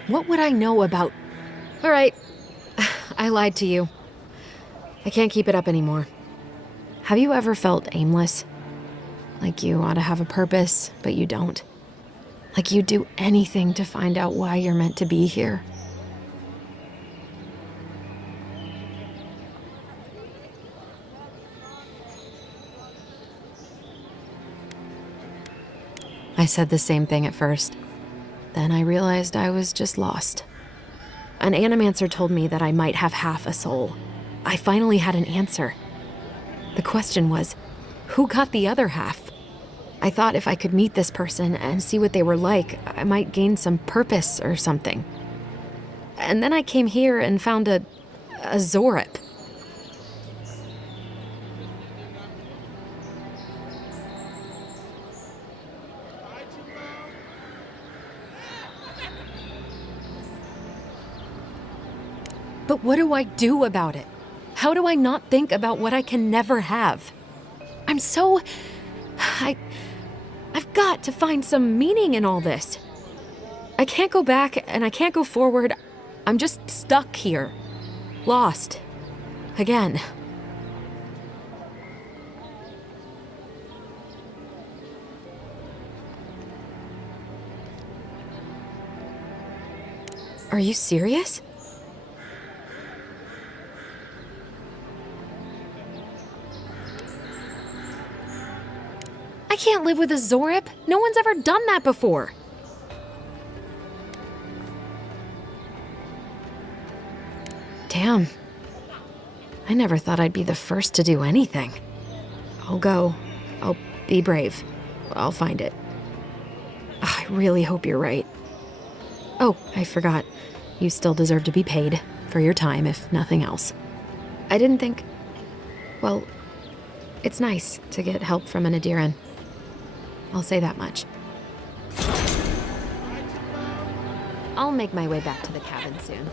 What would I know about... All right, I lied to you. I can't keep it up anymore. Have you ever felt aimless? Like you ought to have a purpose, but you don't? Like you'd do anything to find out why you're meant to be here? I said the same thing at first. Then I realized I was just lost. An animancer told me that I might have half a soul. I finally had an answer. The question was, who got the other half? I thought if I could meet this person and see what they were like, I might gain some purpose or something. And then I came here and found a Zorip. But what do I do about it? How do I not think about what I can never have? I'm so... I've got to find some meaning in all this. I can't go back and I can't go forward. I'm just stuck here. Lost. Again. Are you serious? I can't live with a Zorip. No one's ever done that before. Damn. I never thought I'd be the first to do anything. I'll go. I'll be brave. I'll find it. I really hope you're right. Oh, I forgot. You still deserve to be paid for your time, if nothing else. I didn't think... Well, it's nice to get help from an Adiran. I'll say that much. I'll make my way back to the cabin soon.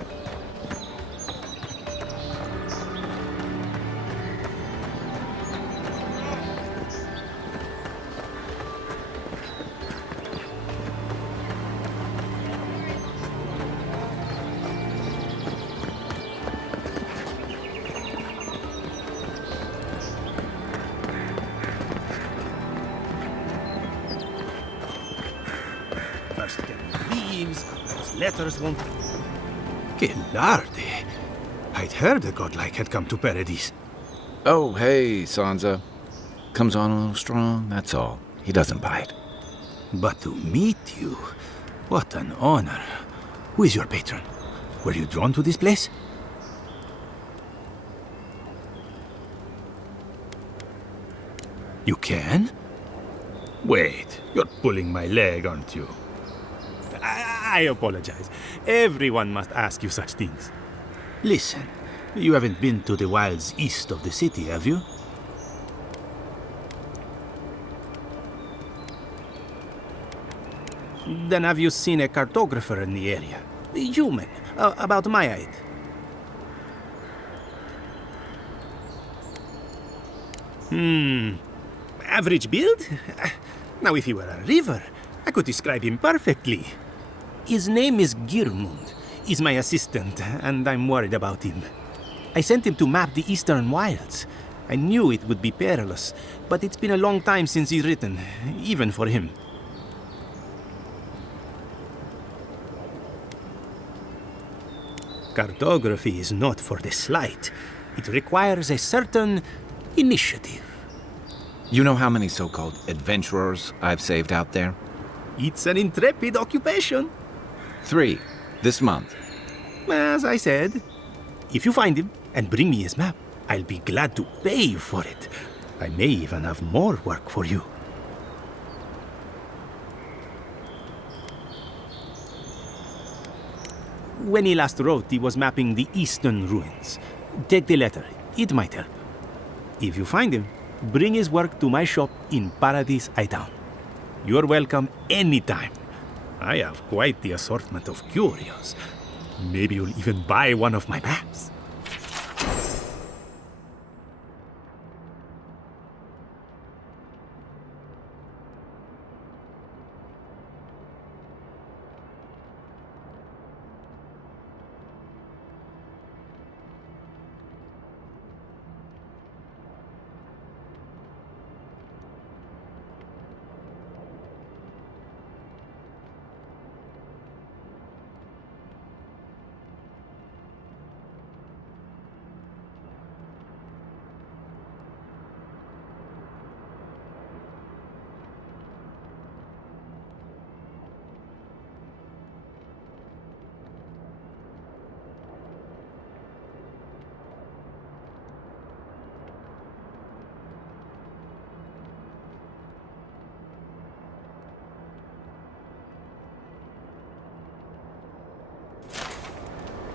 First get leaves, those letters won't... Que larde! I'd heard the godlike had come to Paradise. Oh, hey, Sansa. Comes on a little strong, that's all. He doesn't bite. But to meet you, what an honor. Who is your patron? Were you drawn to this place? You can? Wait, you're pulling my leg, aren't you? I apologize. Everyone must ask you such things. Listen, you haven't been to the wilds east of the city, have you? Then have you seen a cartographer in the area? A human, about my height. Average build? Now, if he were a river, I could describe him perfectly. His name is Girmund. He's my assistant, and I'm worried about him. I sent him to map the eastern wilds. I knew it would be perilous, but it's been a long time since he's written, even for him. Cartography is not for the slight. It requires a certain initiative. You know how many so-called adventurers I've saved out there? It's an intrepid occupation. 3, this month. As I said, if you find him and bring me his map, I'll be glad to pay you for it. I may even have more work for you. When he last wrote, he was mapping the eastern ruins. Take the letter. It might help. If you find him, bring his work to my shop in Paradise Town. You're welcome anytime. I have quite the assortment of curios. Maybe you'll even buy one of my maps.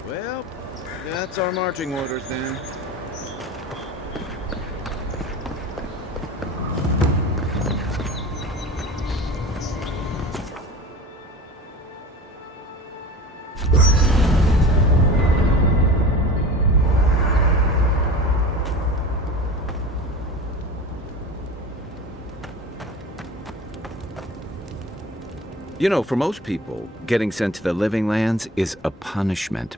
Well, that's our marching orders then. You know, for most people, getting sent to the Living Lands is a punishment.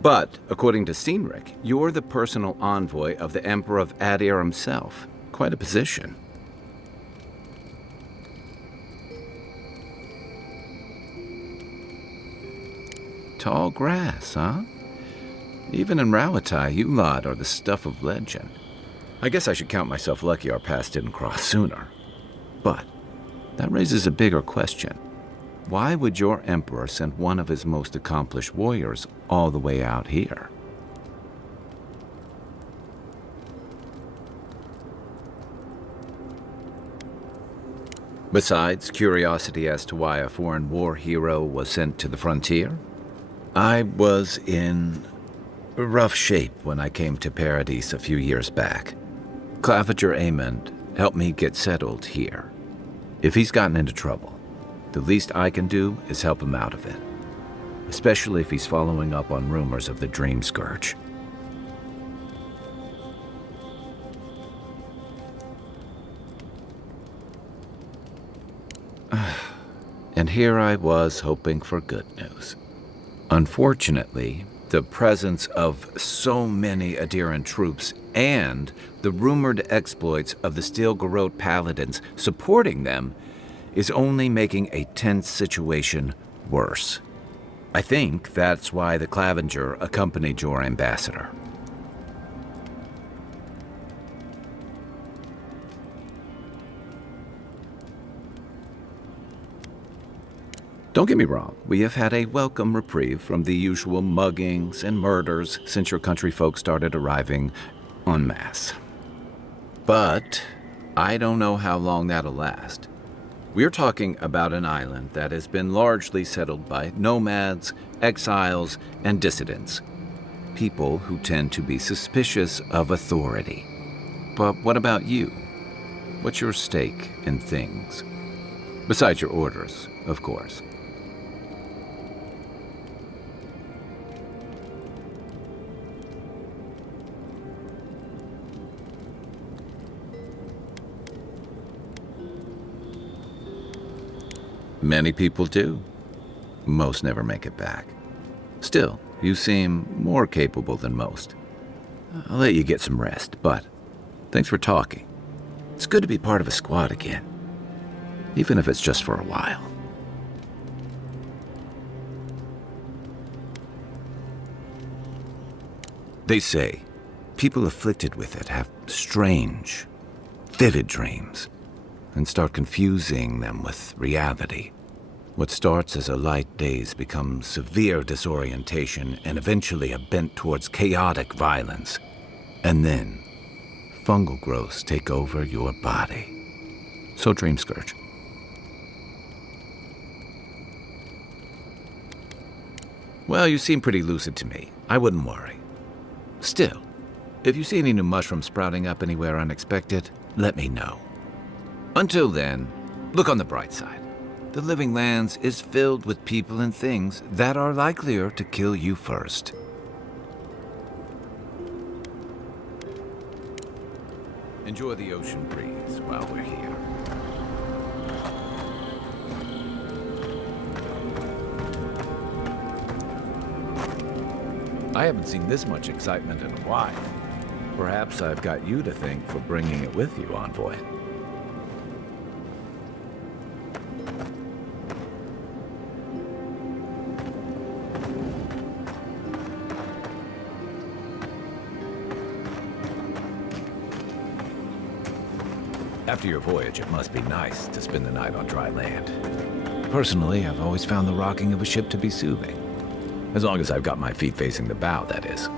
But, according to Cynric, you're the personal envoy of the Emperor of Adir himself. Quite a position. Tall grass, huh? Even in Rauatai, you lot are the stuff of legend. I guess I should count myself lucky our paths didn't cross sooner. But that raises a bigger question. Why would your emperor send one of his most accomplished warriors all the way out here? Besides curiosity as to why a foreign war hero was sent to the frontier, I was in rough shape when I came to Paradise a few years back. Claviger Amond helped me get settled here. If he's gotten into trouble, the least I can do is help him out of it, especially if he's following up on rumors of the Dream Scourge. And here I was hoping for good news. Unfortunately, the presence of so many Adiran troops and the rumored exploits of the Steel Garrote Paladins supporting them is only making a tense situation worse. I think that's why the Claviger accompanied your ambassador. Don't get me wrong, we have had a welcome reprieve from the usual muggings and murders since your country folk started arriving en masse. But I don't know how long that'll last. We're talking about an island that has been largely settled by nomads, exiles, and dissidents. People who tend to be suspicious of authority. But what about you? What's your stake in things? Besides your orders, of course. Many people do. Most never make it back. Still, you seem more capable than most. I'll let you get some rest, but thanks for talking. It's good to be part of a squad again, even if it's just for a while. They say people afflicted with it have strange, vivid dreams and start confusing them with reality. What starts as a light daze becomes severe disorientation and eventually a bent towards chaotic violence. And then, fungal growths take over your body. So Dream Scourge. Well, you seem pretty lucid to me. I wouldn't worry. Still, if you see any new mushrooms sprouting up anywhere unexpected, let me know. Until then, look on the bright side. The Living Lands is filled with people and things that are likelier to kill you first. Enjoy the ocean breeze while we're here. I haven't seen this much excitement in a while. Perhaps I've got you to thank for bringing it with you, Envoy. After your voyage, it must be nice to spend the night on dry land. Personally, I've always found the rocking of a ship to be soothing. As long as I've got my feet facing the bow, that is.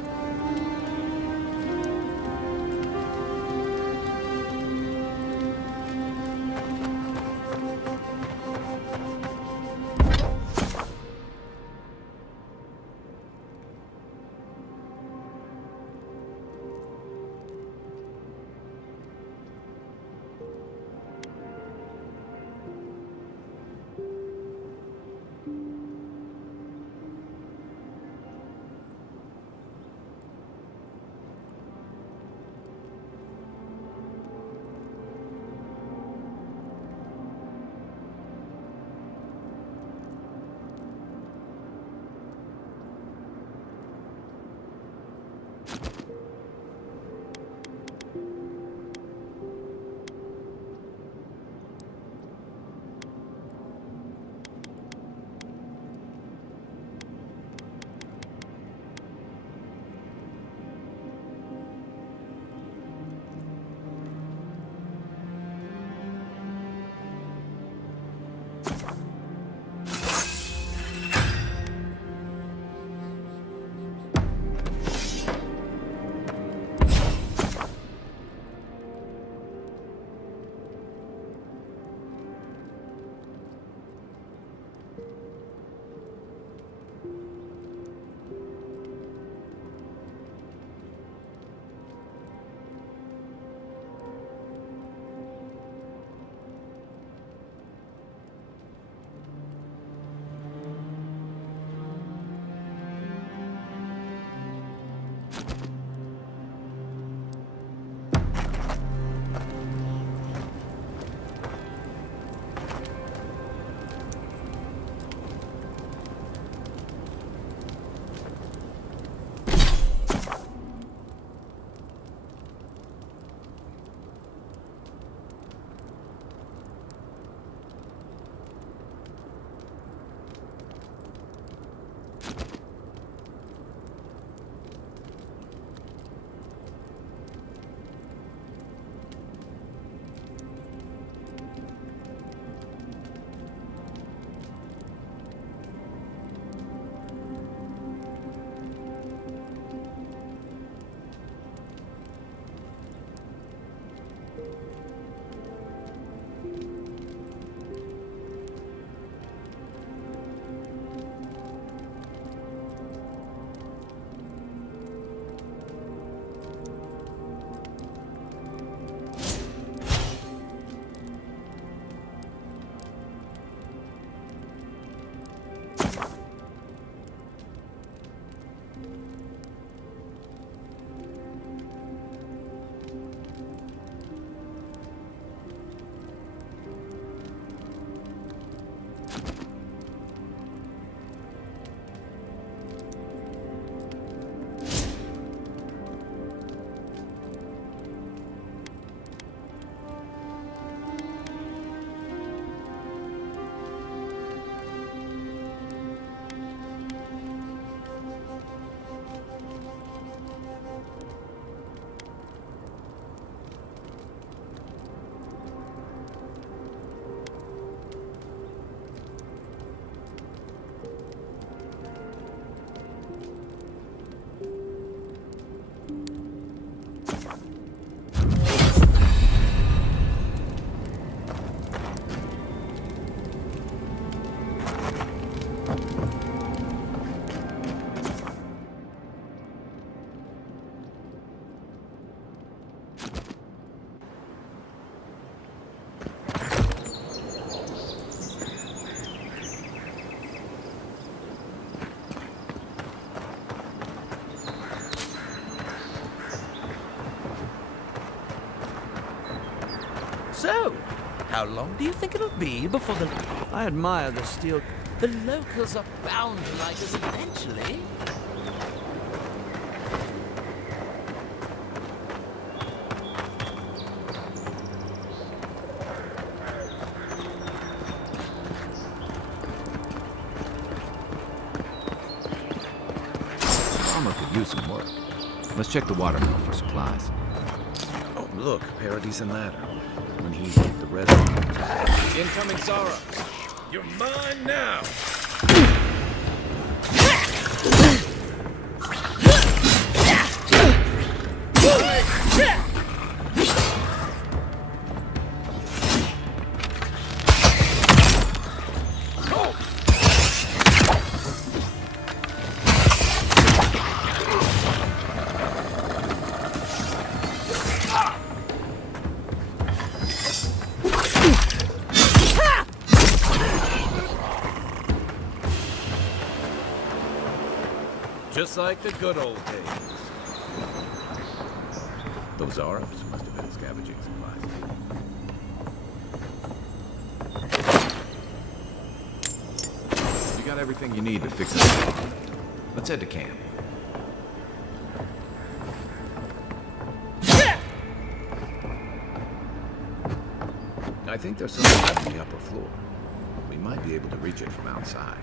So, how long do you think it'll be before the... I admire the steel. The locals are bound to like us eventually. Armor could use some work. Let's check the watermill for supplies. Oh, look, Paradise ladder. When he hit the reservoir. Incoming Zara. You're mine now. Just like the good old days. Those Arabs must have been scavenging supplies. You got everything you need to fix it. Let's head to camp. I think there's something on the upper floor. We might be able to reach it from outside.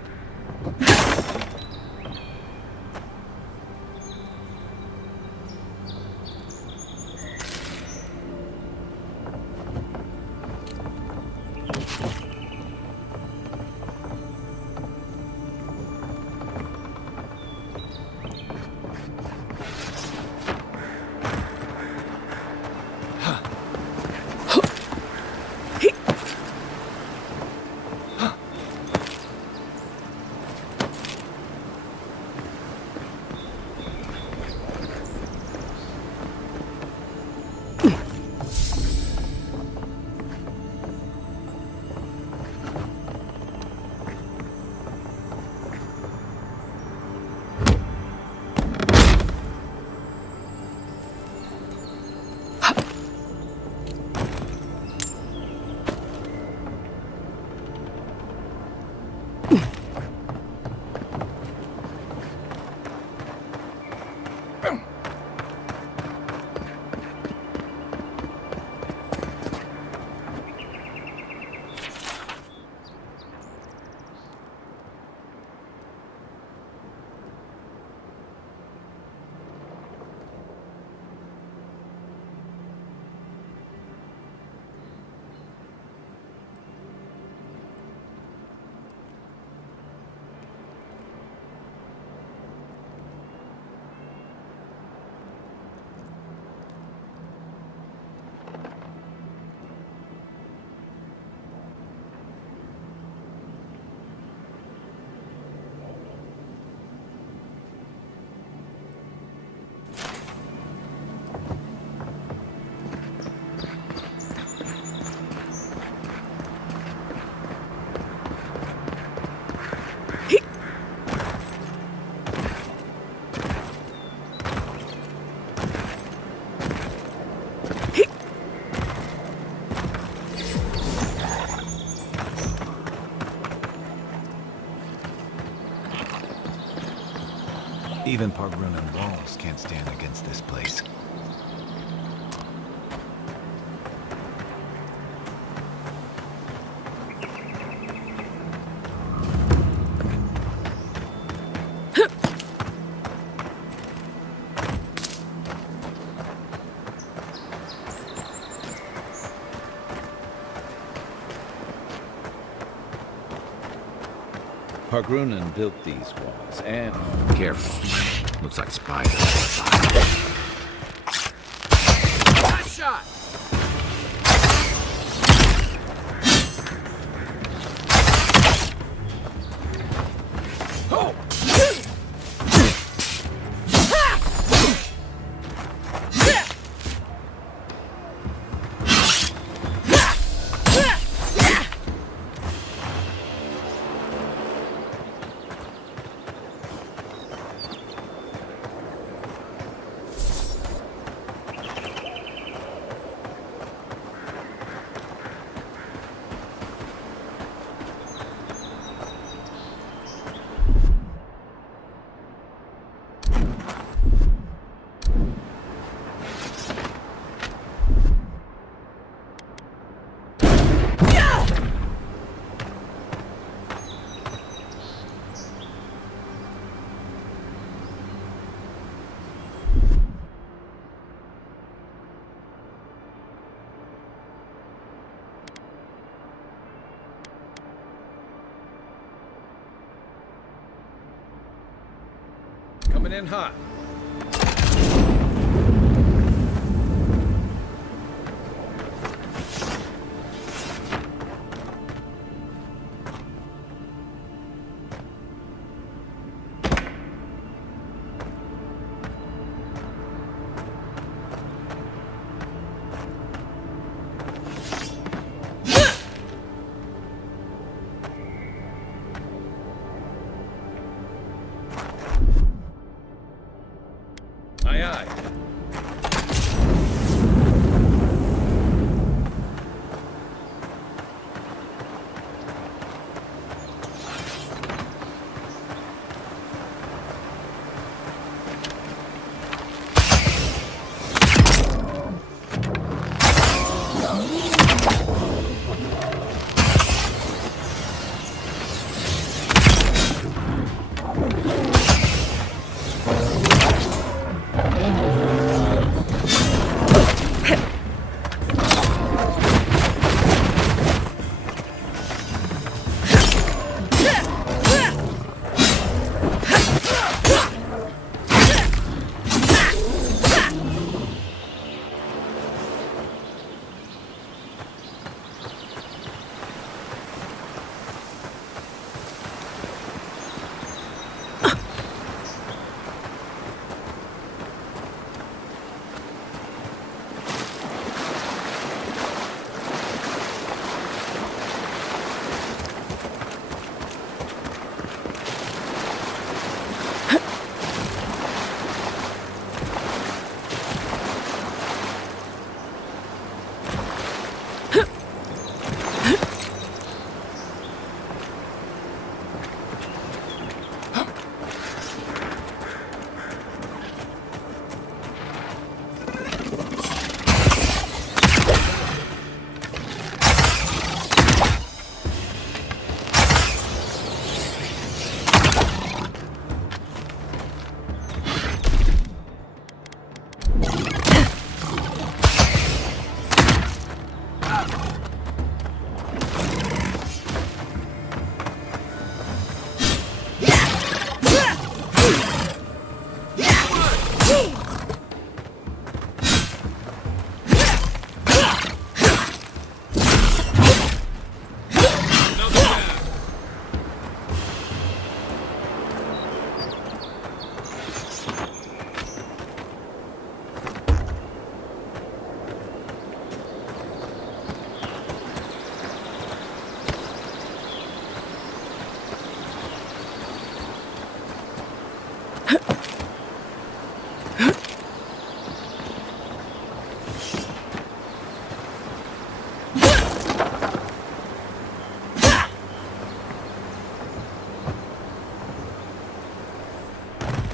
Even Pargrunan walls can't stand against this place. Pargrunan built these walls, and... Careful. Looks like spiders. Last shot! Coming in hot. Aye, aye.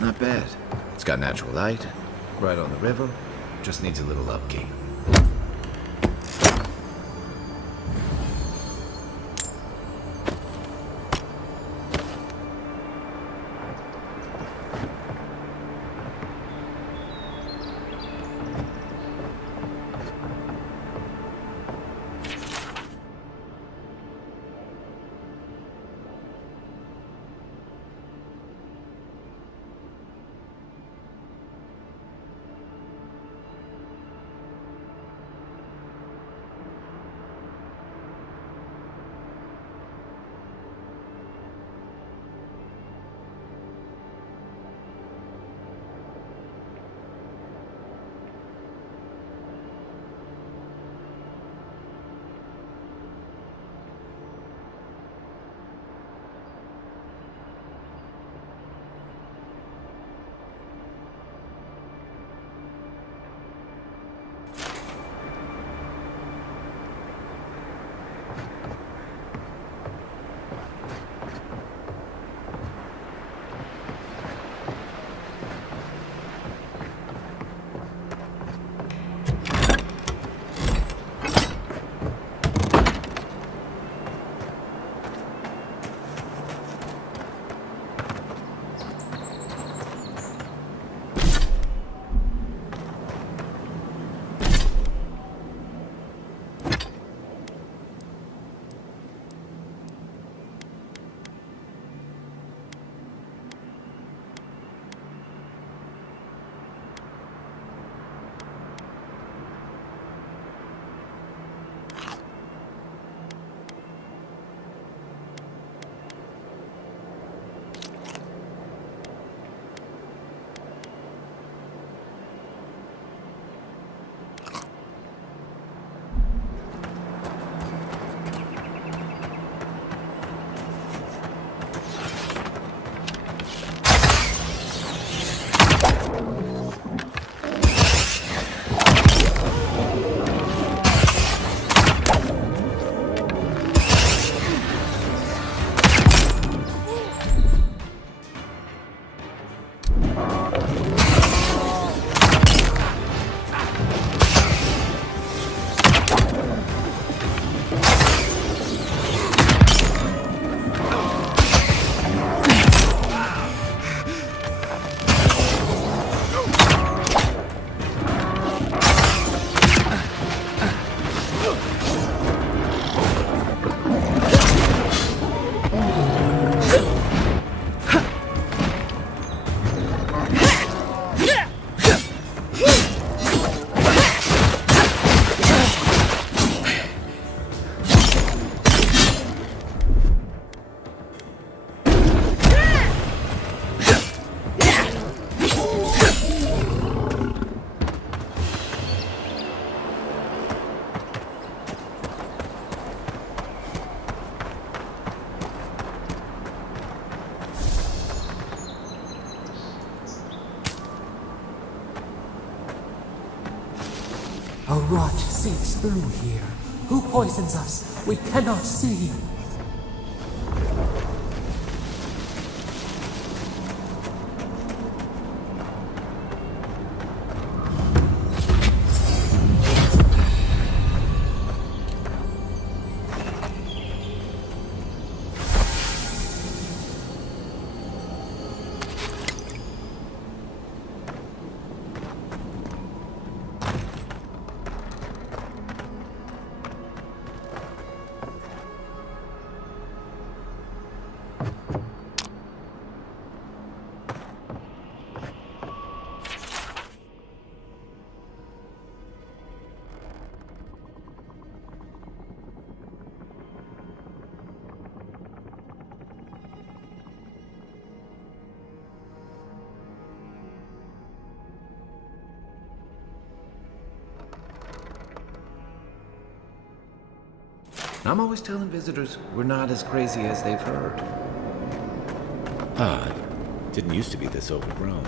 Not bad. It's got natural light, right on the river, just needs a little upkeep. rot seeps through here. Who poisons us? We cannot see. I'm always telling visitors we're not as crazy as they've heard. Odd. Didn't used to be this overgrown.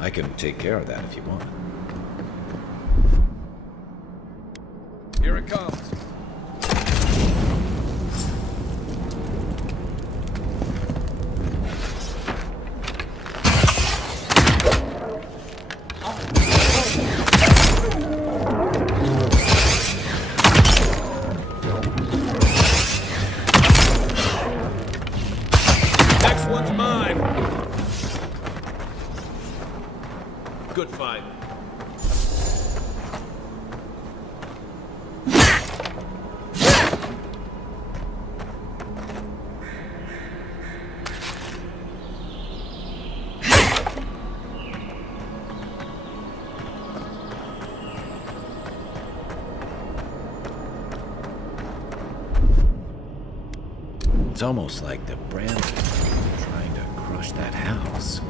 I can take care of that if you want. Here it comes. Next one's mine. Good fight. It's almost like the brands are trying to crush that house.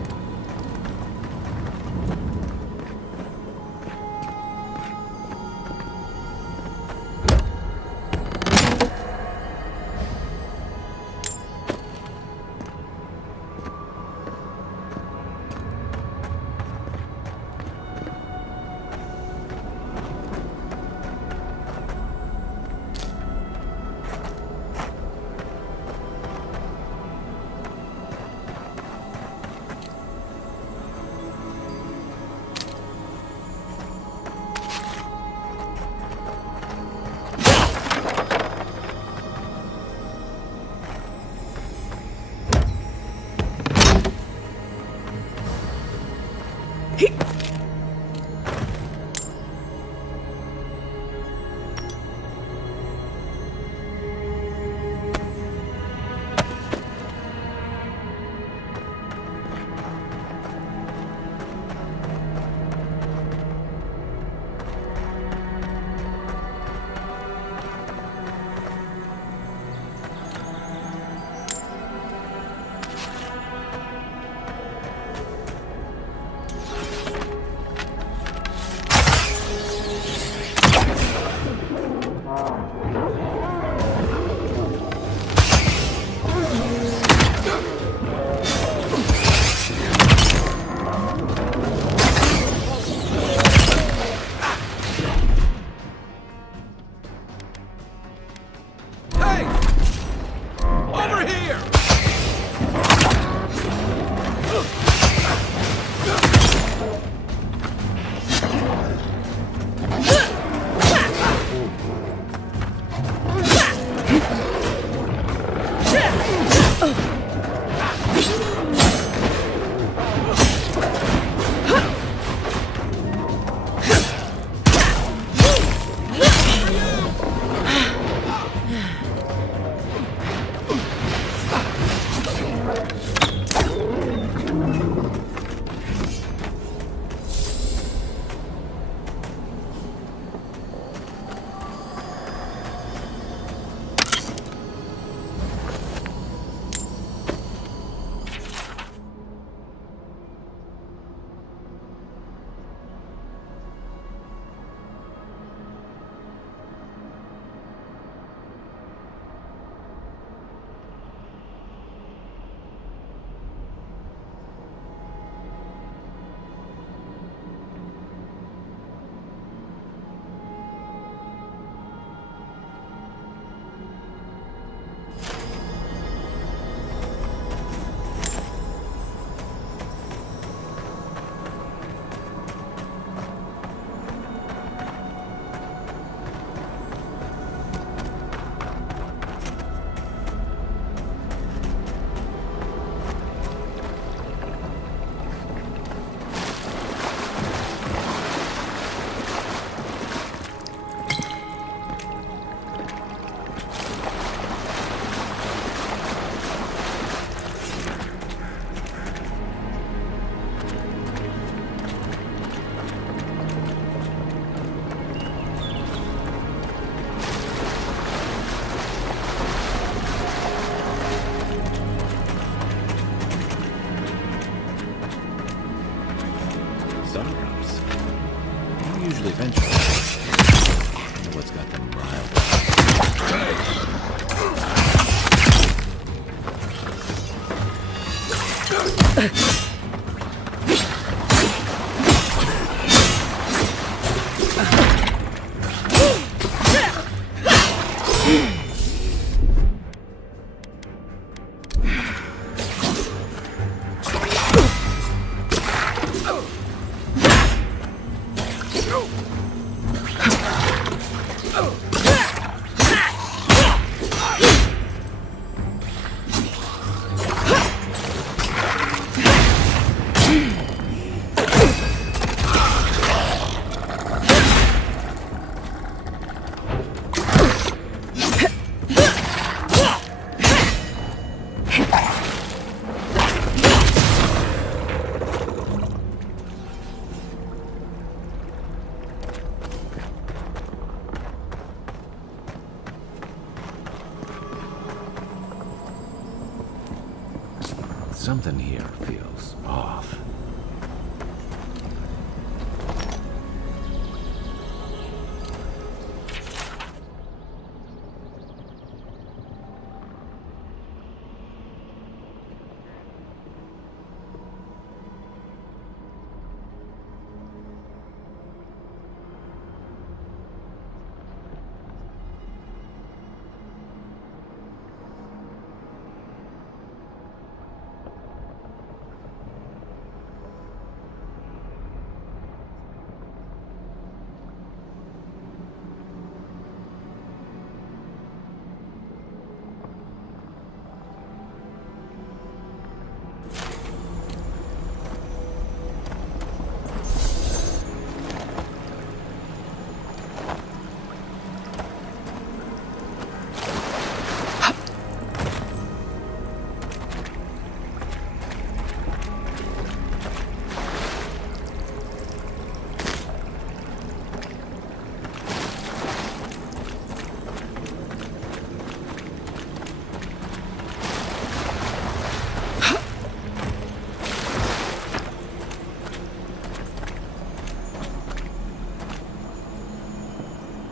Something here feels off.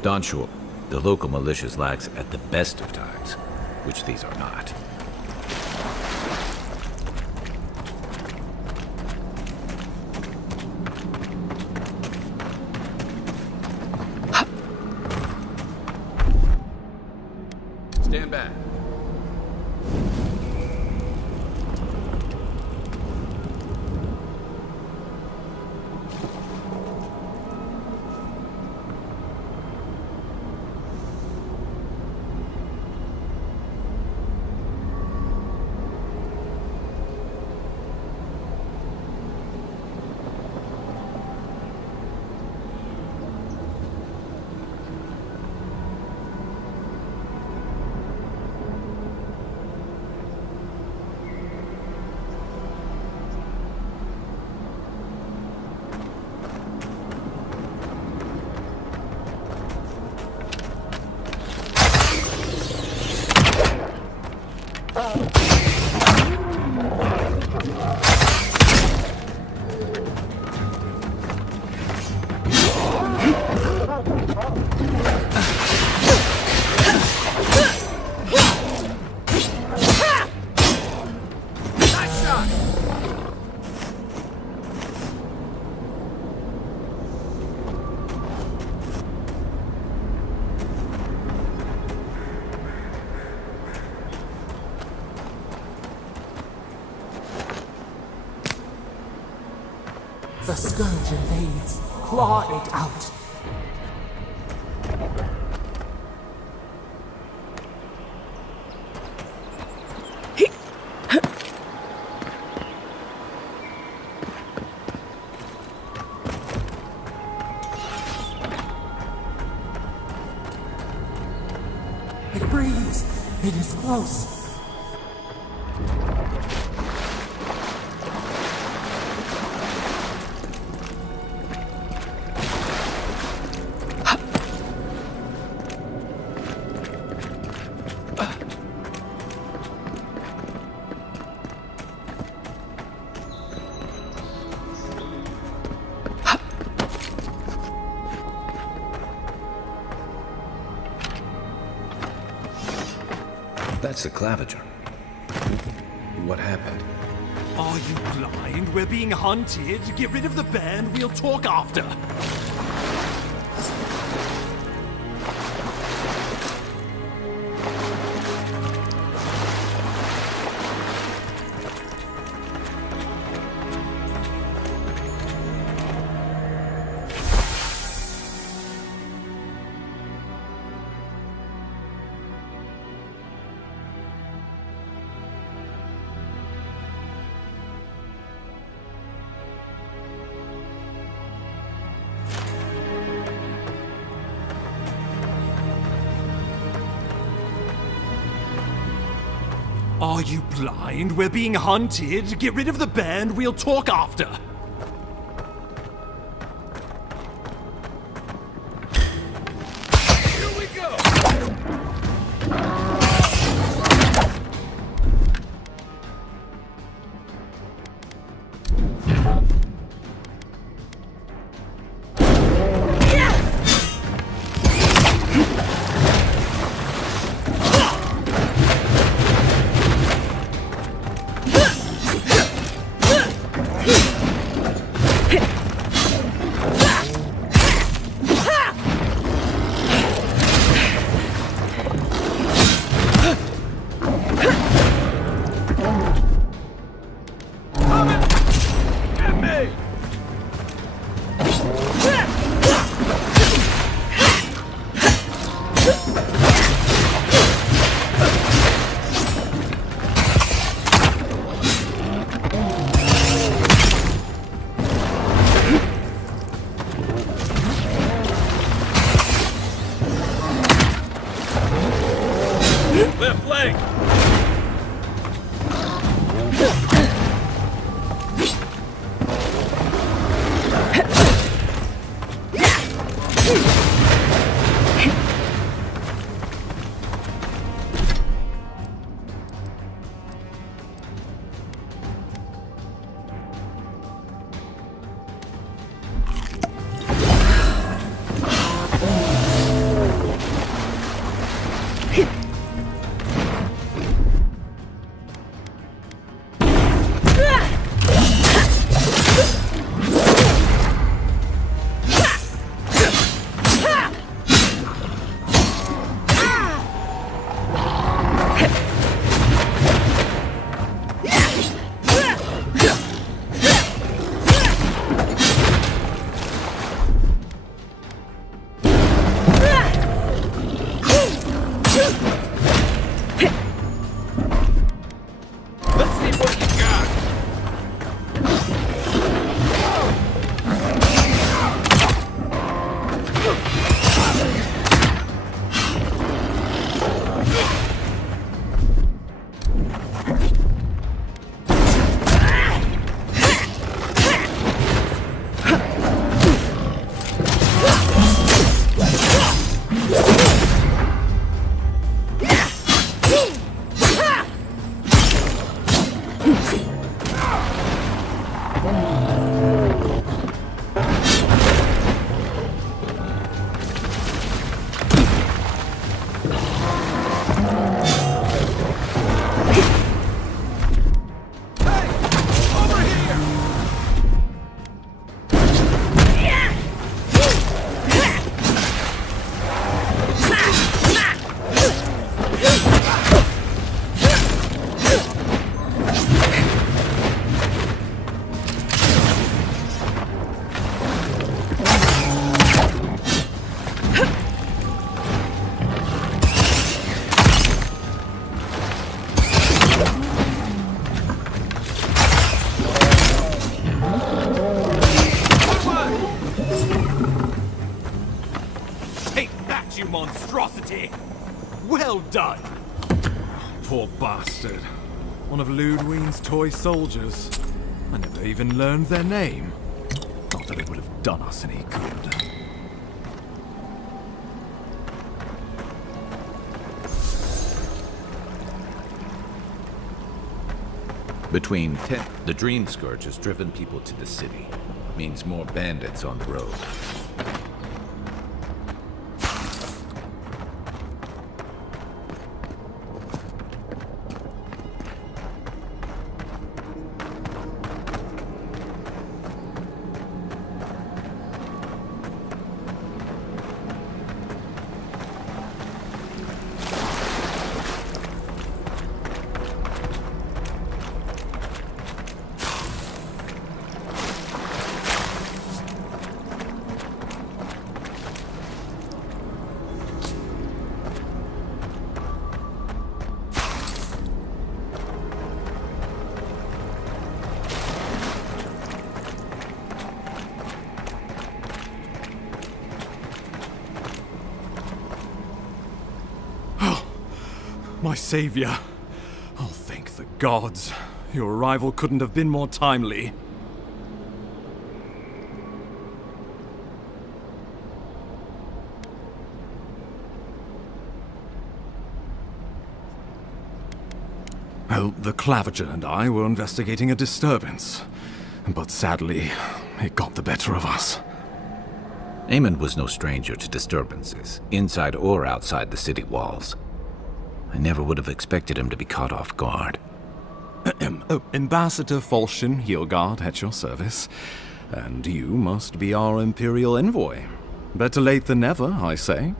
Don Shore, the local militia's lax at the best of times, which these are not. Stand back. The scourge invades. Claw it out. It breathes. It is close. That's the claviger. What happened? Are you blind? We're being hunted. Get rid of the bear and we'll talk after. Are you blind? We're being hunted. Get rid of the bear and we'll talk after. Here we go! Left leg! You monstrosity! Well done! Poor bastard. One of Ludwine's toy soldiers. I never even learned their name. Not that it would have done us any good. Between 10, the Dream Scourge has driven people to the city. Means more bandits on the road. My savior. Oh, thank the gods. Your arrival couldn't have been more timely. Well, the Claviger and I were investigating a disturbance, but sadly, it got the better of us. Eamon was no stranger to disturbances, inside or outside the city walls. I never would have expected him to be caught off guard. Ambassador Falchion Heelguard at your service, and you must be our Imperial envoy. Better late than never, I say.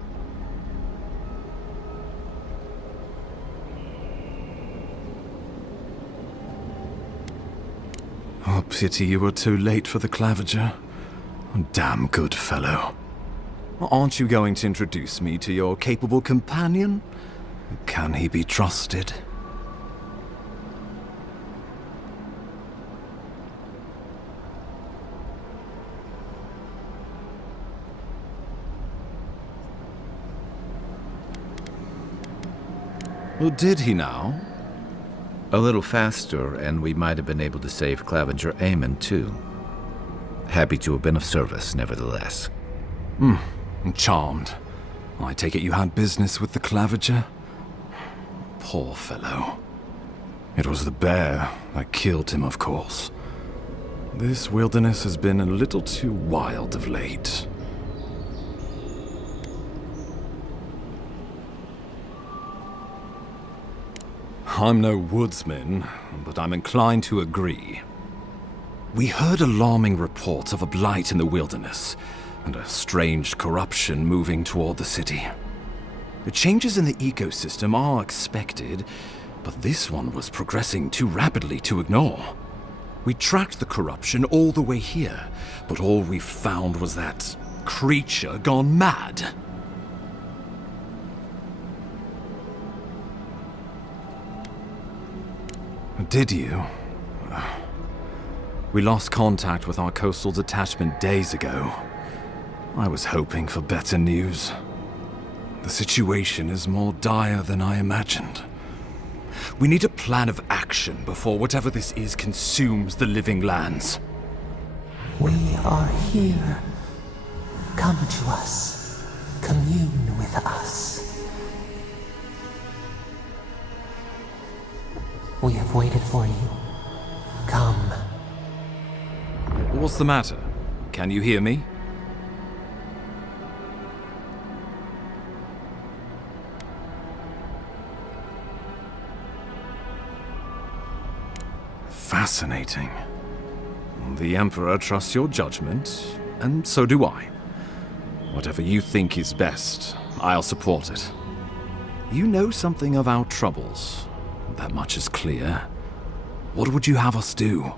Oh, pity you were too late for the Claviger. Damn good fellow. Aren't you going to introduce me to your capable companion? Can he be trusted? Well, did he now? A little faster, and we might have been able to save Claviger Eamon, too. Happy to have been of service, nevertheless. I'm charmed. I take it you had business with the Claviger? Poor fellow. It was the bear that killed him, of course. This wilderness has been a little too wild of late. I'm no woodsman, but I'm inclined to agree. We heard alarming reports of a blight in the wilderness, and a strange corruption moving toward the city. The changes in the ecosystem are expected, but this one was progressing too rapidly to ignore. We tracked the corruption all the way here, but all we found was that creature gone mad. Did you? We lost contact with our coastal detachment days ago. I was hoping for better news. The situation is more dire than I imagined. We need a plan of action before whatever this is consumes the living lands. We are here. Come to us. Commune with us. We have waited for you. Come. What's the matter? Can you hear me? Fascinating. The Emperor trusts your judgment, and so do I. Whatever you think is best, I'll support it. You know something of our troubles. That much is clear. What would you have us do?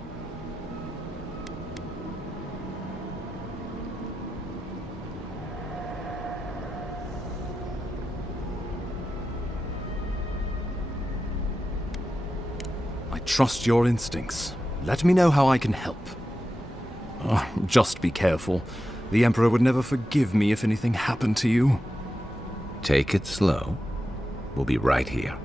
I trust your instincts. Let me know how I can help. Just be careful. The Emperor would never forgive me if anything happened to you. Take it slow. We'll be right here.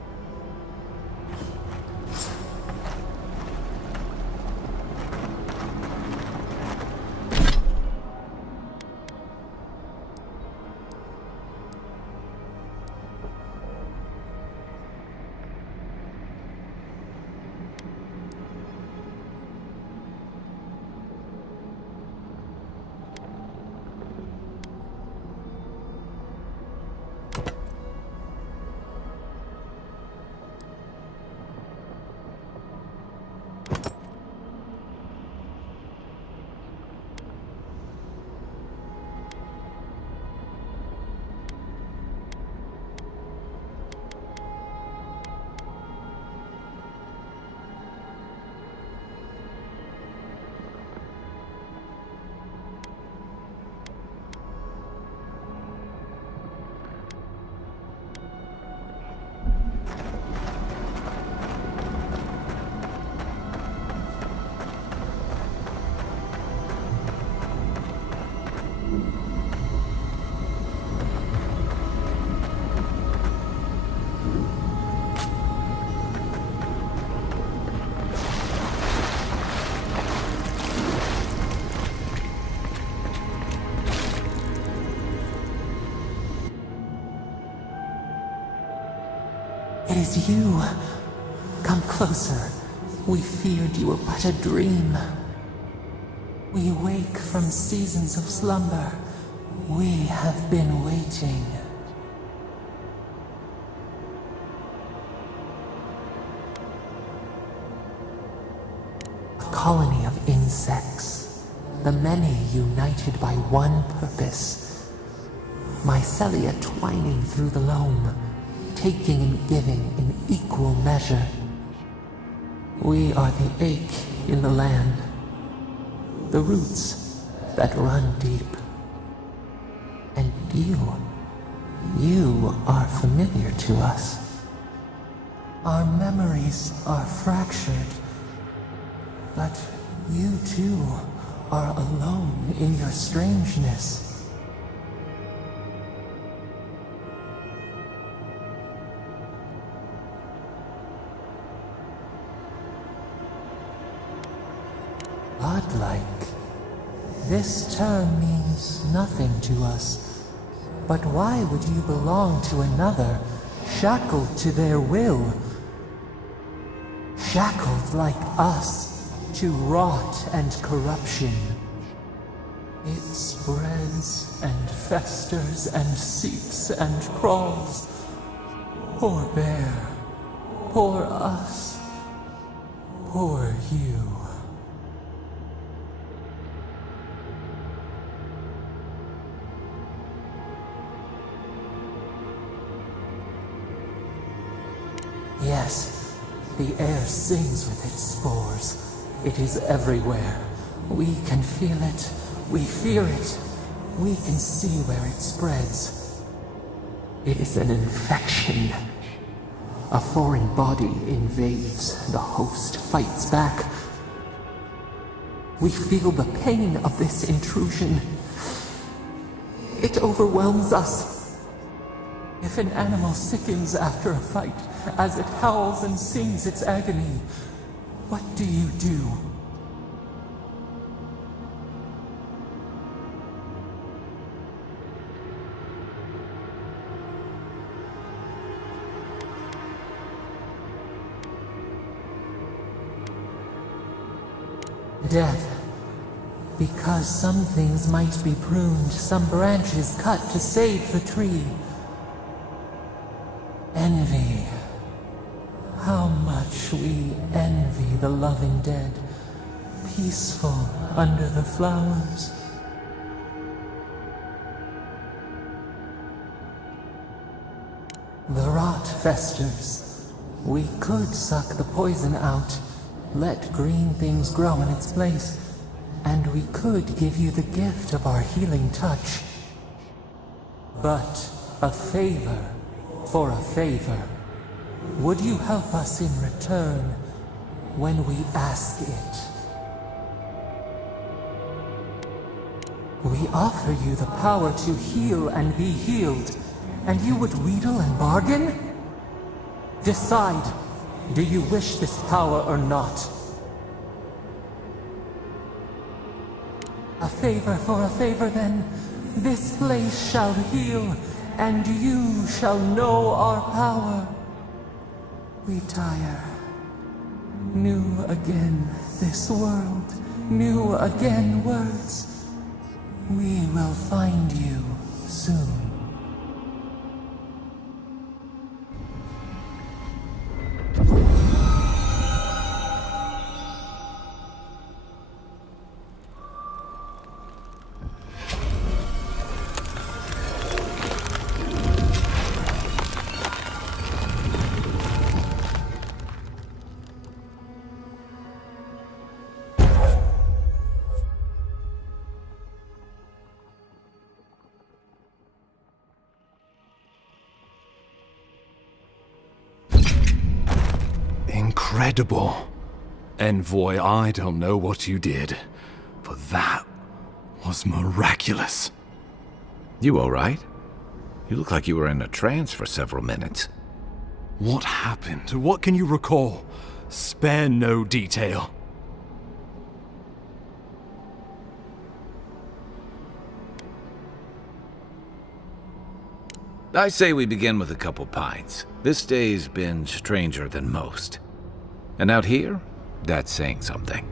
It is you. Come closer. We feared you were but a dream. We wake from seasons of slumber. We have been waiting. A colony of insects, the many united by one purpose. Mycelia twining through the loam, taking and giving in equal measure. We are the ache in the land, the roots that run deep. And you are familiar to us. Our memories are fractured, but you too are alone in your strangeness. Godlike. This term means nothing to us. But why would you belong to another, shackled to their will? Shackled like us to rot and corruption. It spreads and festers and seeps and crawls. Poor bear, poor us, poor you. Yes, the air sings with its spores. It is everywhere. We can feel it. We fear it. We can see where it spreads. It is an infection. A foreign body invades. The host fights back. We feel the pain of this intrusion. It overwhelms us. If an animal sickens after a fight, as it howls and sings its agony, what do you do? Death. Because some things might be pruned, some branches cut to save the tree. Envy. How much we envy the loving dead, peaceful under the flowers. The rot festers. We could suck the poison out, let green things grow in its place, and we could give you the gift of our healing touch. But a favor for a favor. Would you help us in return when we ask it? We offer you the power to heal and be healed, and you would wheedle and bargain? Decide, do you wish this power or not? A favor for a favor then. This place shall heal, and you shall know our power. We tire. New again this world, new again words. We will find you soon. Incredible. Envoy, I don't know what you did, but that was miraculous. You all right? You look like you were in a trance for several minutes. What happened? What can you recall? Spare no detail. I say we begin with a couple pints. This day's been stranger than most. And out here, that's saying something.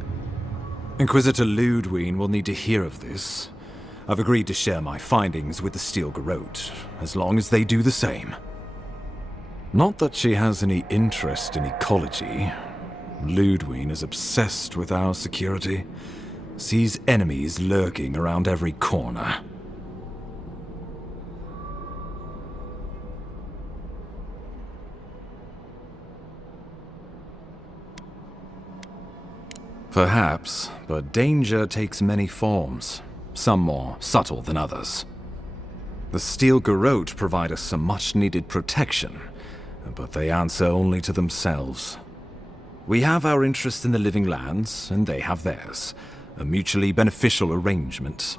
Inquisitor Ludwig will need to hear of this. I've agreed to share my findings with the Steel Garrote, as long as they do the same. Not that she has any interest in ecology. Ludwig is obsessed with our security, sees enemies lurking around every corner. Perhaps, but danger takes many forms, some more subtle than others. The Steel Garrote provide us some much-needed protection, but they answer only to themselves. We have our interest in the living lands, and they have theirs, a mutually beneficial arrangement.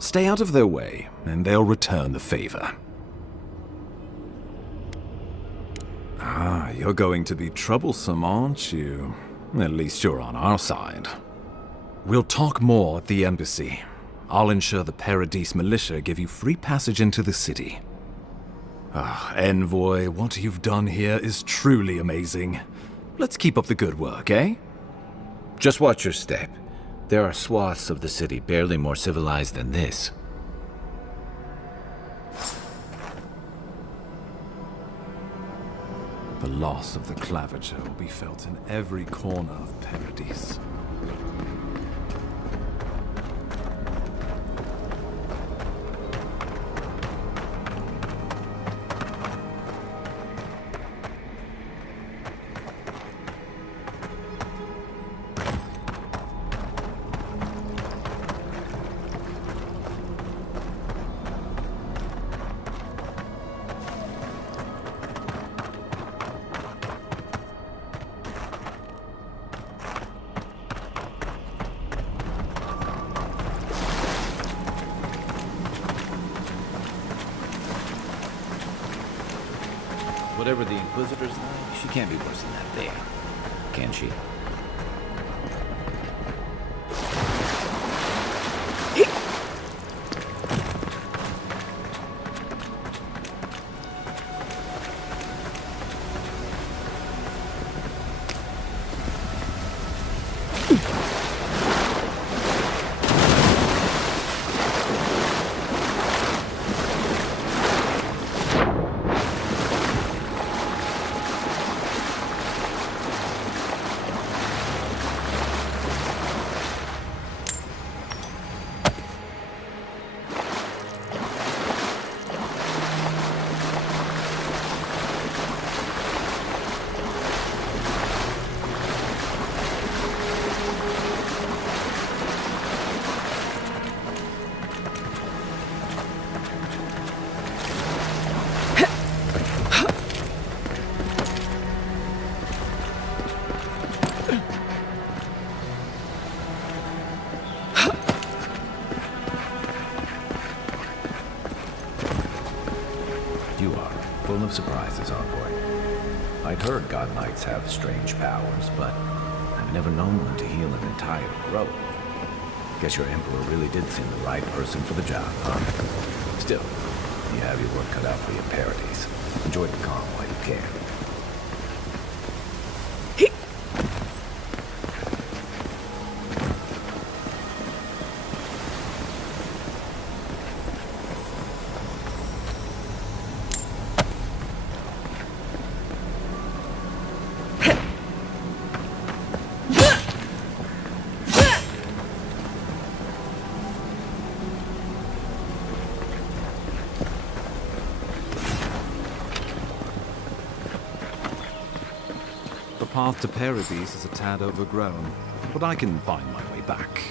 Stay out of their way, and they'll return the favor. Ah, you're going to be troublesome, aren't you? At least you're on our side. We'll talk more at the embassy. I'll ensure the Paradise militia give you free passage into the city. Ah, Envoy, what you've done here is truly amazing. Let's keep up the good work, eh? Just watch your step. There are swaths of the city barely more civilized than this. The loss of the Clavager will be felt in every corner of Paradise. Whatever the Inquisitor's like, she can't be worse than that thing. Can she? Full of surprises, Envoy. I'd heard God Knights have strange powers, but I've never known one to heal an entire grove. Guess your Emperor really did seem the right person for the job, huh? Still, you have your work cut out for your Paradise. Enjoy the calm while you can. The path to Paradise is a tad overgrown, but I can find my way back.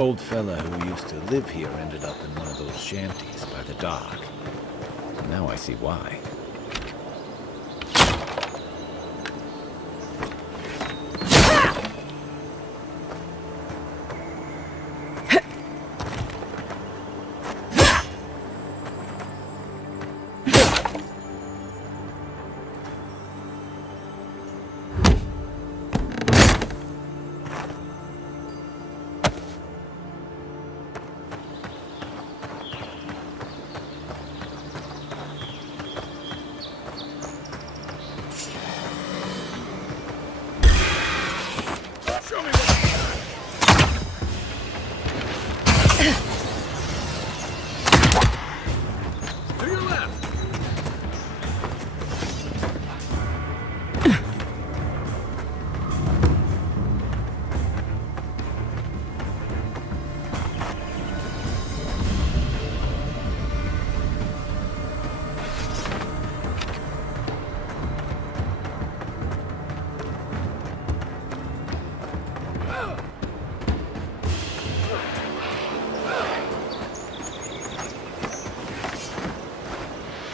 Old fella who used to live here ended up in one of those shanties by the dock. Now I see why.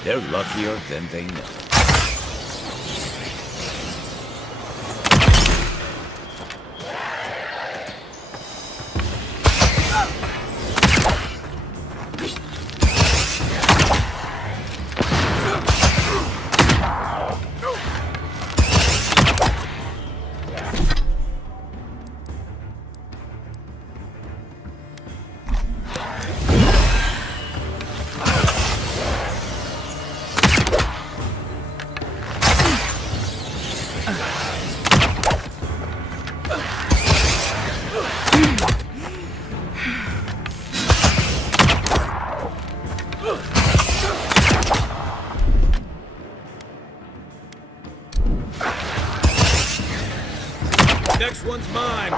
They're luckier than they know. Next one's mine.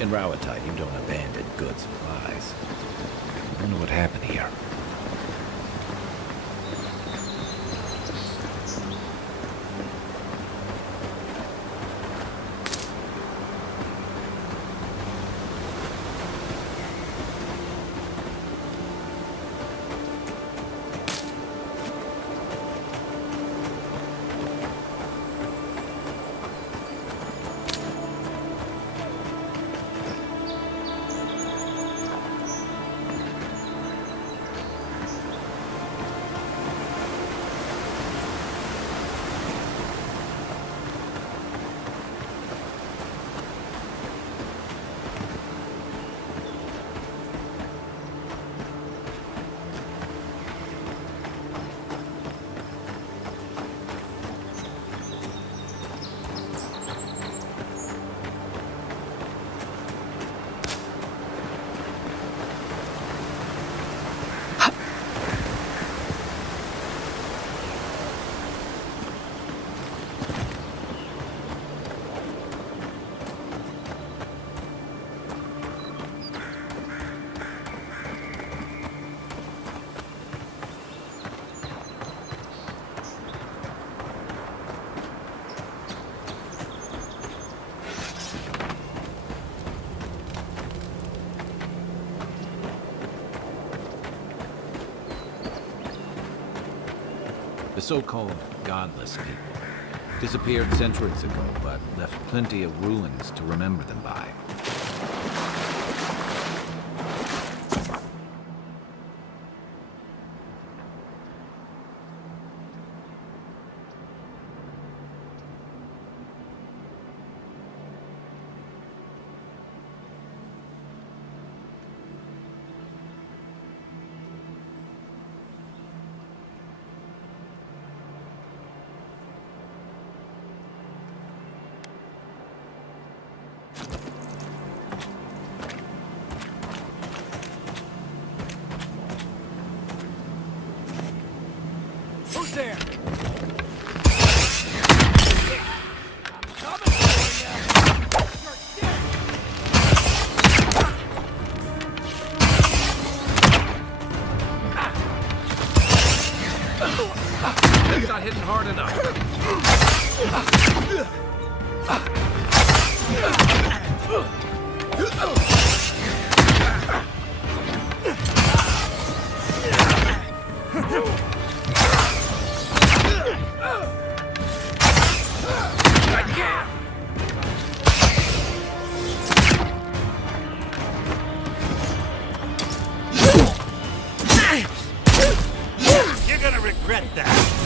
In Rawatai, you don't abandon good supplies. I wonder what happened here. The so-called godless people disappeared centuries ago, but left plenty of ruins to remember them by. there! That's not hitting hard enough. You're gonna regret that.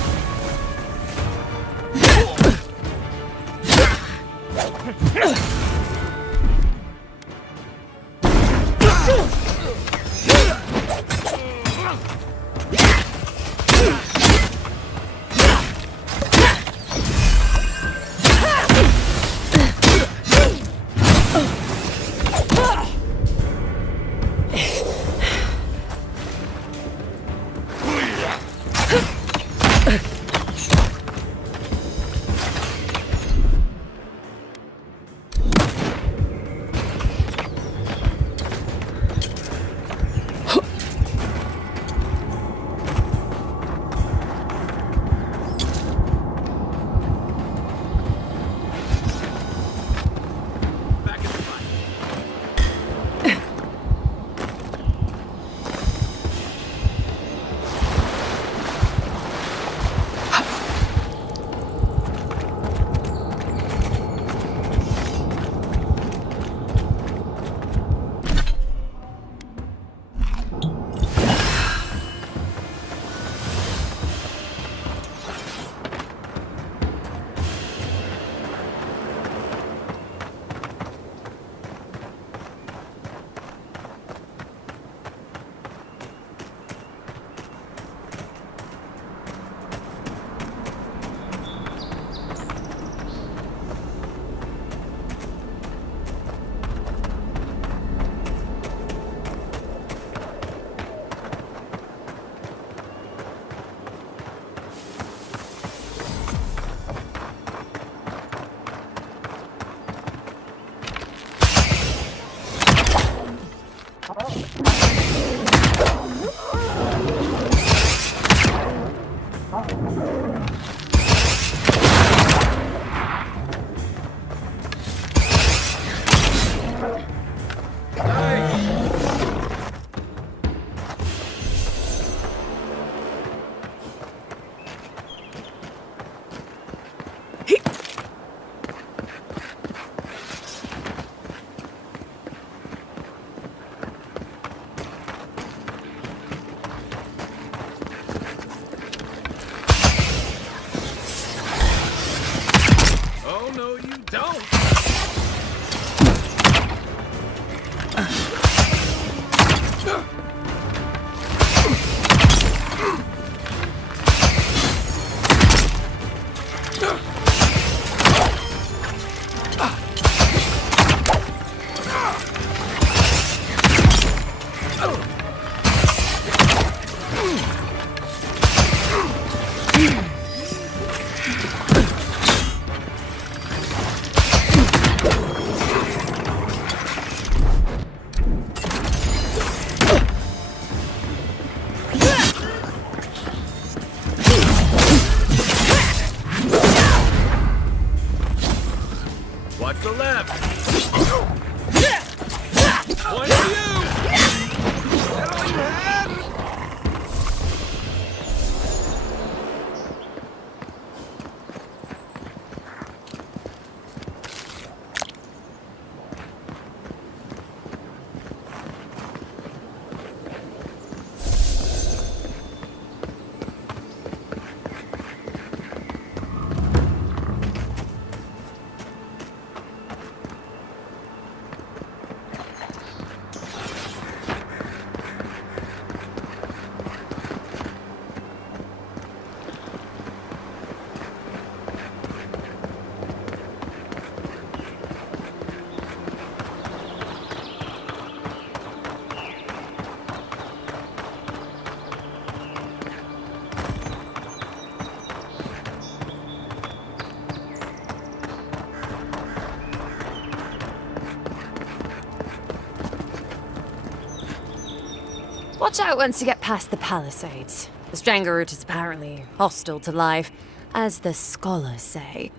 Watch out once you get past the palisades. The Stranger route is apparently hostile to life, as the scholars say.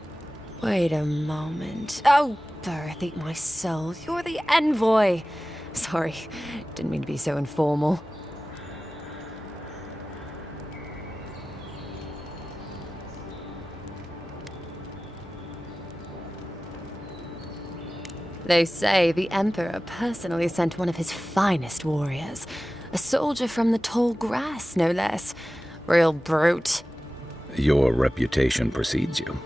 Wait a moment. Oh, Birth, eat my soul. You're the envoy. Sorry, didn't mean to be so informal. They say the Emperor personally sent one of his finest warriors. A soldier from the tall grass, no less. Real brute. Your reputation precedes you.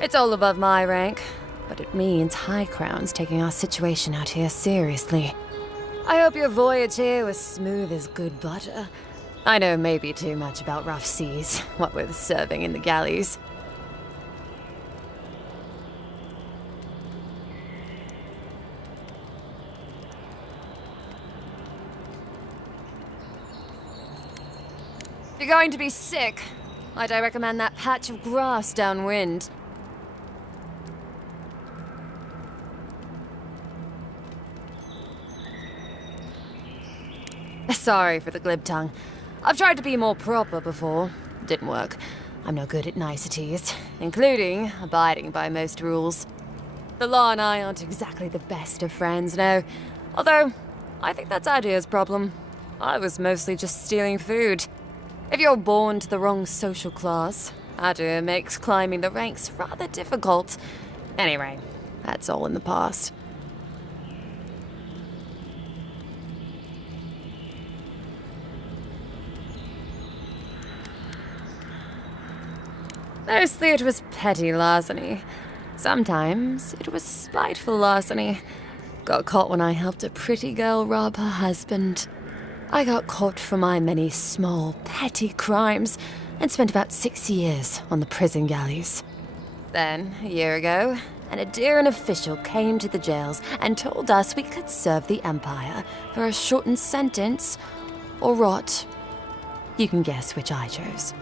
It's all above my rank, but it means High Crown's taking our situation out here seriously. I hope your voyage here was smooth as good butter. I know maybe too much about rough seas, what with serving in the galleys. If you're going to be sick, might I recommend that patch of grass downwind? Sorry for the glib tongue. I've tried to be more proper before. Didn't work. I'm no good at niceties, including abiding by most rules. The law and I aren't exactly the best of friends, no. Although, I think that's Adia's problem. I was mostly just stealing food. If you're born to the wrong social class, Adia makes climbing the ranks rather difficult. Anyway, that's all in the past. Mostly it was petty larceny. Sometimes it was spiteful larceny. Got caught when I helped a pretty girl rob her husband. I got caught for my many small, petty crimes and spent about 6 years on the prison galleys. Then, a year ago, an Adiran official came to the jails and told us we could serve the Empire for a shortened sentence or rot. You can guess which I chose.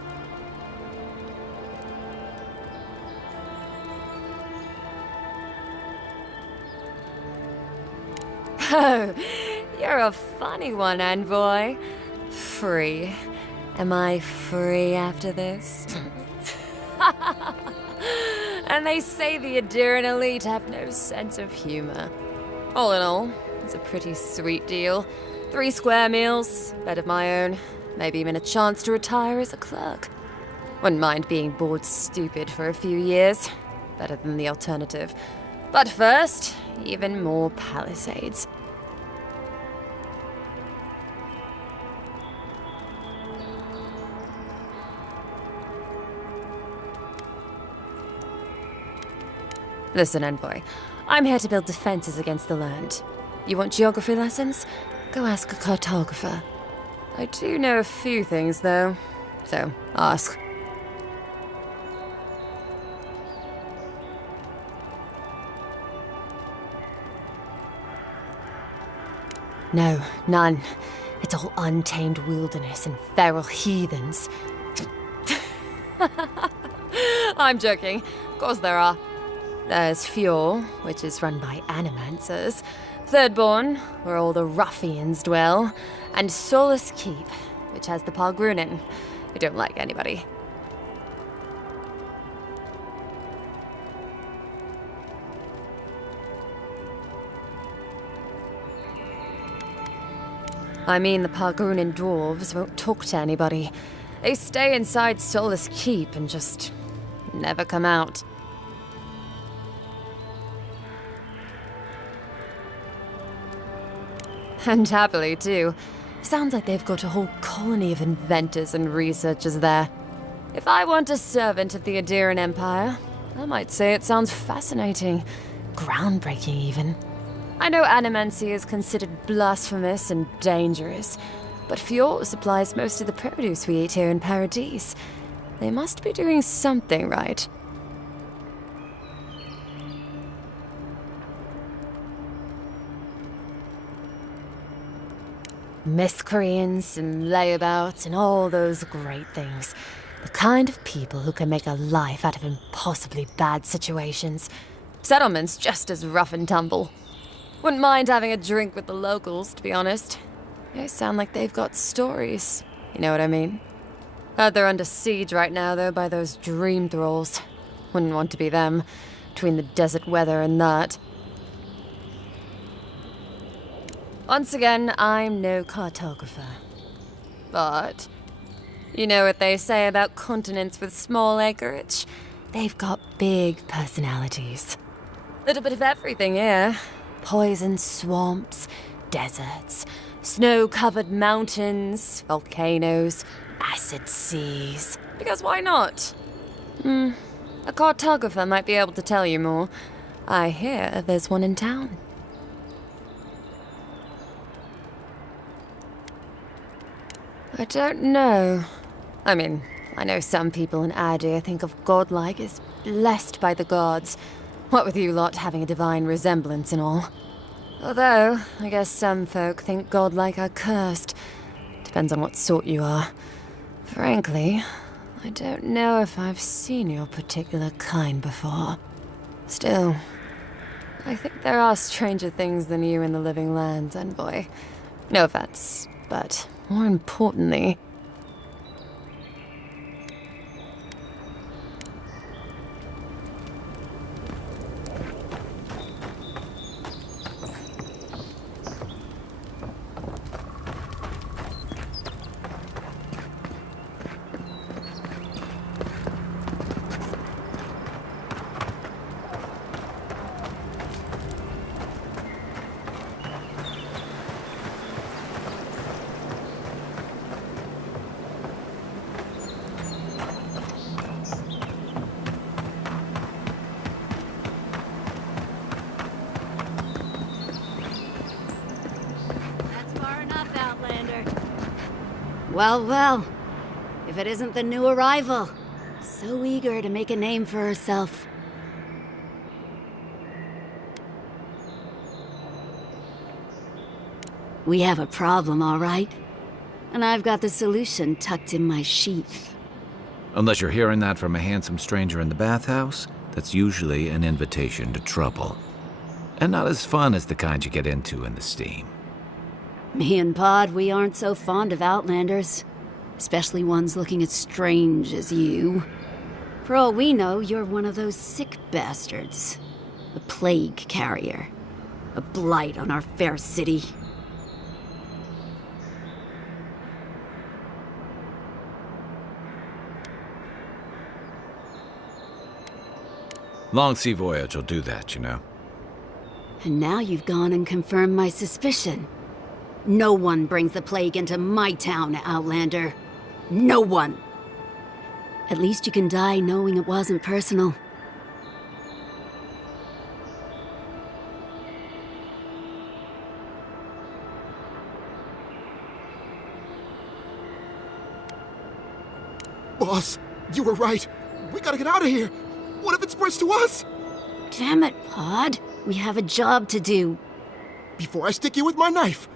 Oh, you're a funny one, envoy. Free. Am I free after this? And they say the Adiran elite have no sense of humor. All in all, it's a pretty sweet deal. 3 square meals, bed of my own, maybe even a chance to retire as a clerk. Wouldn't mind being bored stupid for a few years. Better than the alternative. But first, even more palisades. Listen, envoy. I'm here to build defenses against the land. You want geography lessons? Go ask a cartographer. I do know a few things, though. So, ask. No, none. It's all untamed wilderness and feral heathens. I'm joking. Of course there are. There's Fjord, which is run by animancers. Thirdborn, where all the ruffians dwell. And Solus Keep, which has the Pargrunin, who don't like anybody. I mean, the Pargrunin dwarves won't talk to anybody. They stay inside Solus Keep and just never come out. And happily, too. Sounds like they've got a whole colony of inventors and researchers there. If I want a servant of the Adiran Empire, I might say it sounds fascinating. Groundbreaking, even. I know animancy is considered blasphemous and dangerous, but Fjord supplies most of the produce we eat here in Paradise. They must be doing something right. Miscreants and layabouts and all those great things. The kind of people who can make a life out of impossibly bad situations. Settlements just as rough and tumble. Wouldn't mind having a drink with the locals, to be honest. They sound like they've got stories. You know what I mean? Heard they're under siege right now, though, by those dream thralls. Wouldn't want to be them, between the desert weather and that. Once again, I'm no cartographer. But you know what they say about continents with small acreage? They've got big personalities. Little bit of everything here. Poison swamps, deserts, snow-covered mountains, volcanoes, acid seas. Because why not? A cartographer might be able to tell you more. I hear there's one in town. I don't know. I mean, I know some people in Adir think of godlike as blessed by the gods. What with you lot having a divine resemblance and all. Although, I guess some folk think godlike are cursed. Depends on what sort you are. Frankly, I don't know if I've seen your particular kind before. Still, I think there are stranger things than you in the living lands, envoy. No offense, but more importantly... Well, well. If it isn't the new arrival. So eager to make a name for herself. We have a problem, all right? And I've got the solution tucked in my sheath. Unless you're hearing that from a handsome stranger in the bathhouse, that's usually an invitation to trouble. And not as fun as the kind you get into in the steam. Me and Pod, we aren't so fond of Outlanders. Especially ones looking as strange as you. For all we know, you're one of those sick bastards. A plague carrier. A blight on our fair city. Long sea voyage will do that, you know. And now you've gone and confirmed my suspicion. No one brings the plague into my town, Outlander. No one. At least you can die knowing it wasn't personal. Boss, you were right. We gotta get out of here. What if it spreads to us? Damn it, Pod. We have a job to do. Before I stick you with my knife,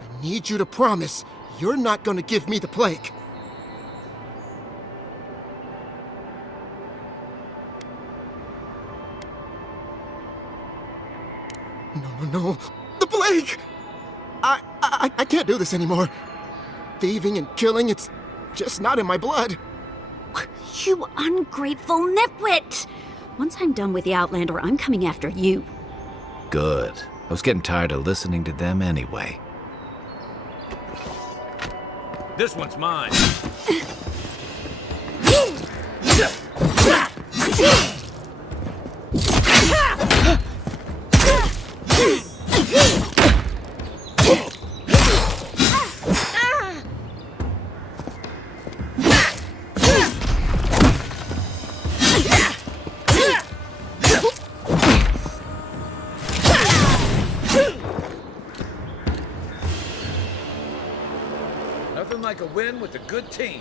I need you to promise you're not gonna give me the plague. No. The plague! I can't do this anymore. Thieving and killing, it's just not in my blood. You ungrateful nitwit! Once I'm done with the Outlander, I'm coming after you. Good. I was getting tired of listening to them anyway. This one's mine. Nothing like a win with a good team.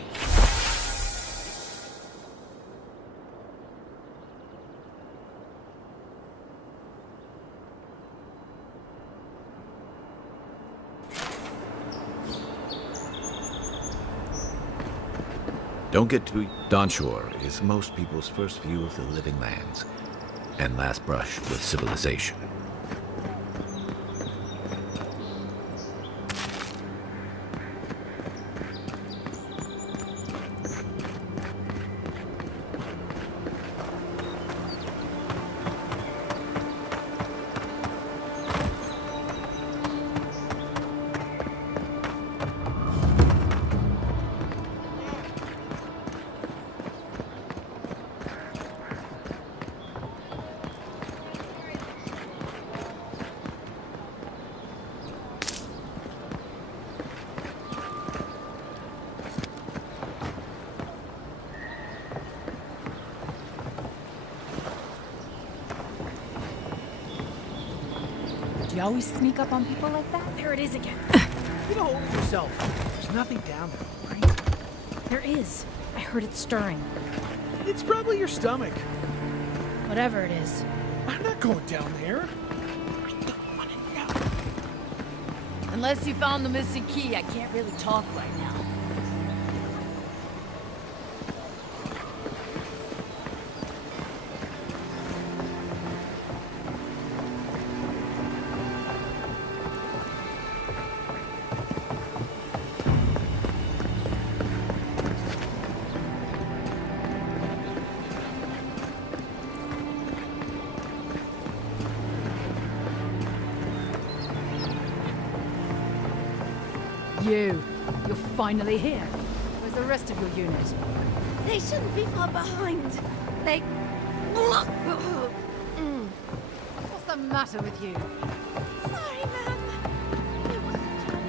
Don't get too... Dawnshore is most people's first view of the living lands, and last brush with civilization. you always sneak up on people like that? There it is again. Get a hold of yourself. There's nothing down there, right? There is. I heard it stirring. It's probably your stomach. Whatever it is. I'm not going down there. Unless you found the missing key, I can't really talk right now. You're finally here. Where's the rest of your unit? They shouldn't be far behind. They... What's the matter with you? Sorry, ma'am. I wasn't trying.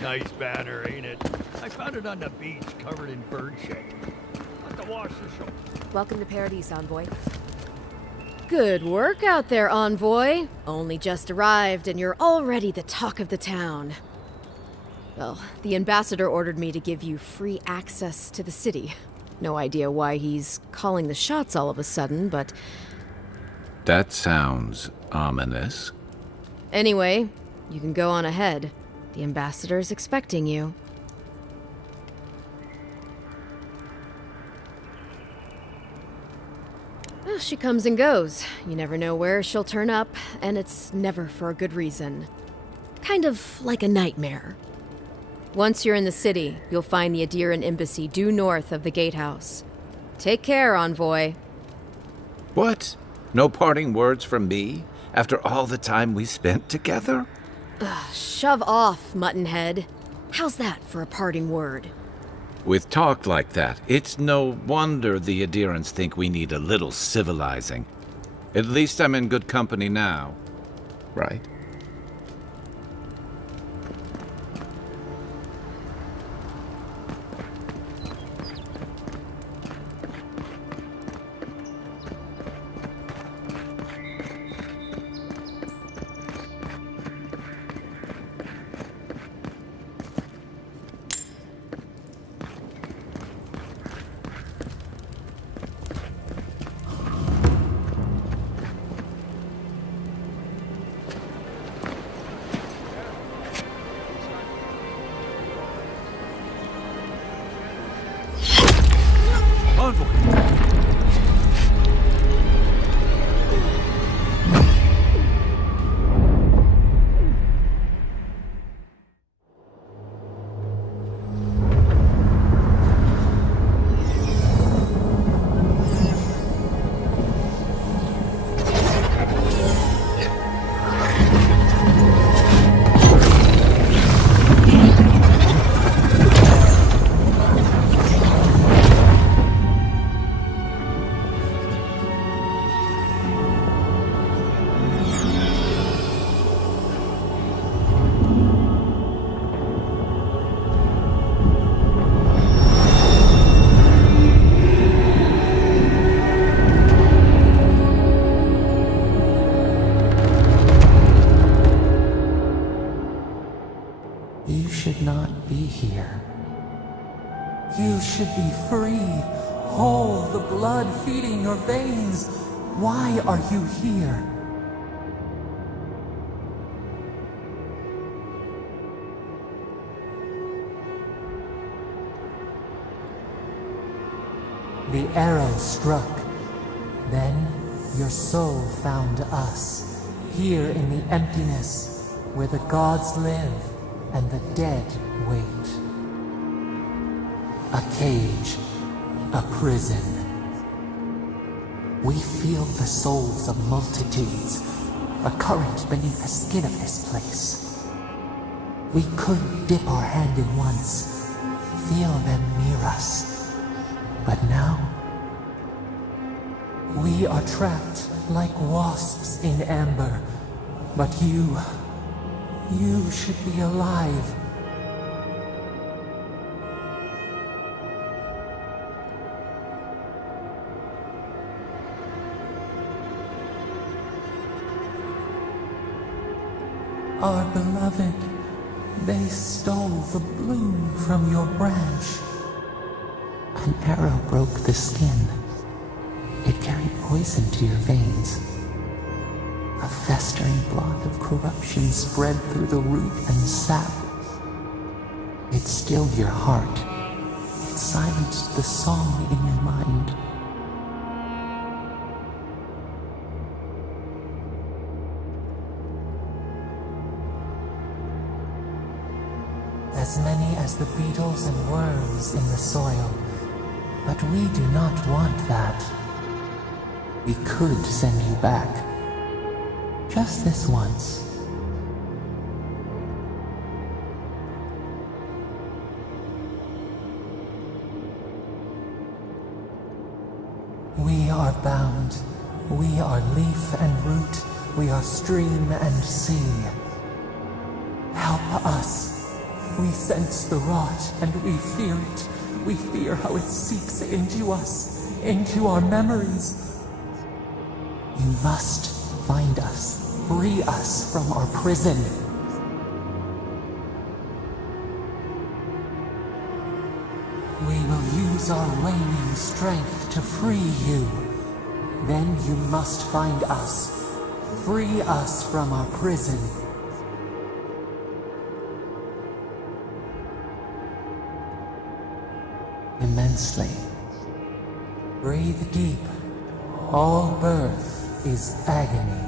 Nice banner, ain't it? I found it on the beach, covered in bird shit. Like to wash the shore. Welcome to Paradise, Envoy. Good work out there, Envoy. Only just arrived, and you're already the talk of the town. Well, the ambassador ordered me to give you free access to the city. No idea why he's calling the shots all of a sudden, but That sounds ominous. Anyway, you can go on ahead. The ambassador's expecting you. Well, she comes and goes. You never know where she'll turn up, and it's never for a good reason. Kind of like a nightmare. Once you're in the city, you'll find the Adiran embassy due north of the gatehouse. Take care, Envoy. What? No parting words from me? After all the time we spent together? Shove off, Muttonhead. How's that for a parting word? With talk like that, it's no wonder the Adirans think we need a little civilizing. At least I'm in good company now, right? You should not be here. You should be free, whole, the blood feeding your veins. Why are you here? The arrow struck. Then your soul found us, here in the emptiness, where the gods live and the dead wait. A cage, a prison. We feel the souls of multitudes, a current beneath the skin of this place. We could dip our hand in once, feel them near us. But now, we are trapped like wasps in amber. But you should be alive. Our beloved, they stole the bloom from your branch. An arrow broke the skin. It carried poison to your veins. A festering blot of corruption spread through the root and sap. It stilled your heart. It silenced the song in your mind. As many as the beetles and worms in the soil. But we do not want that. We could send you back. Just this once. We are bound. We are leaf and root. We are stream and sea. Help us. We sense the rot and we fear it. We fear how it seeps into us, into our memories. You must find us, free us from our prison. We will use our waning strength to free you. Then you must find us. Free us from our prison. Immensely. Breathe deep. All birth is agony.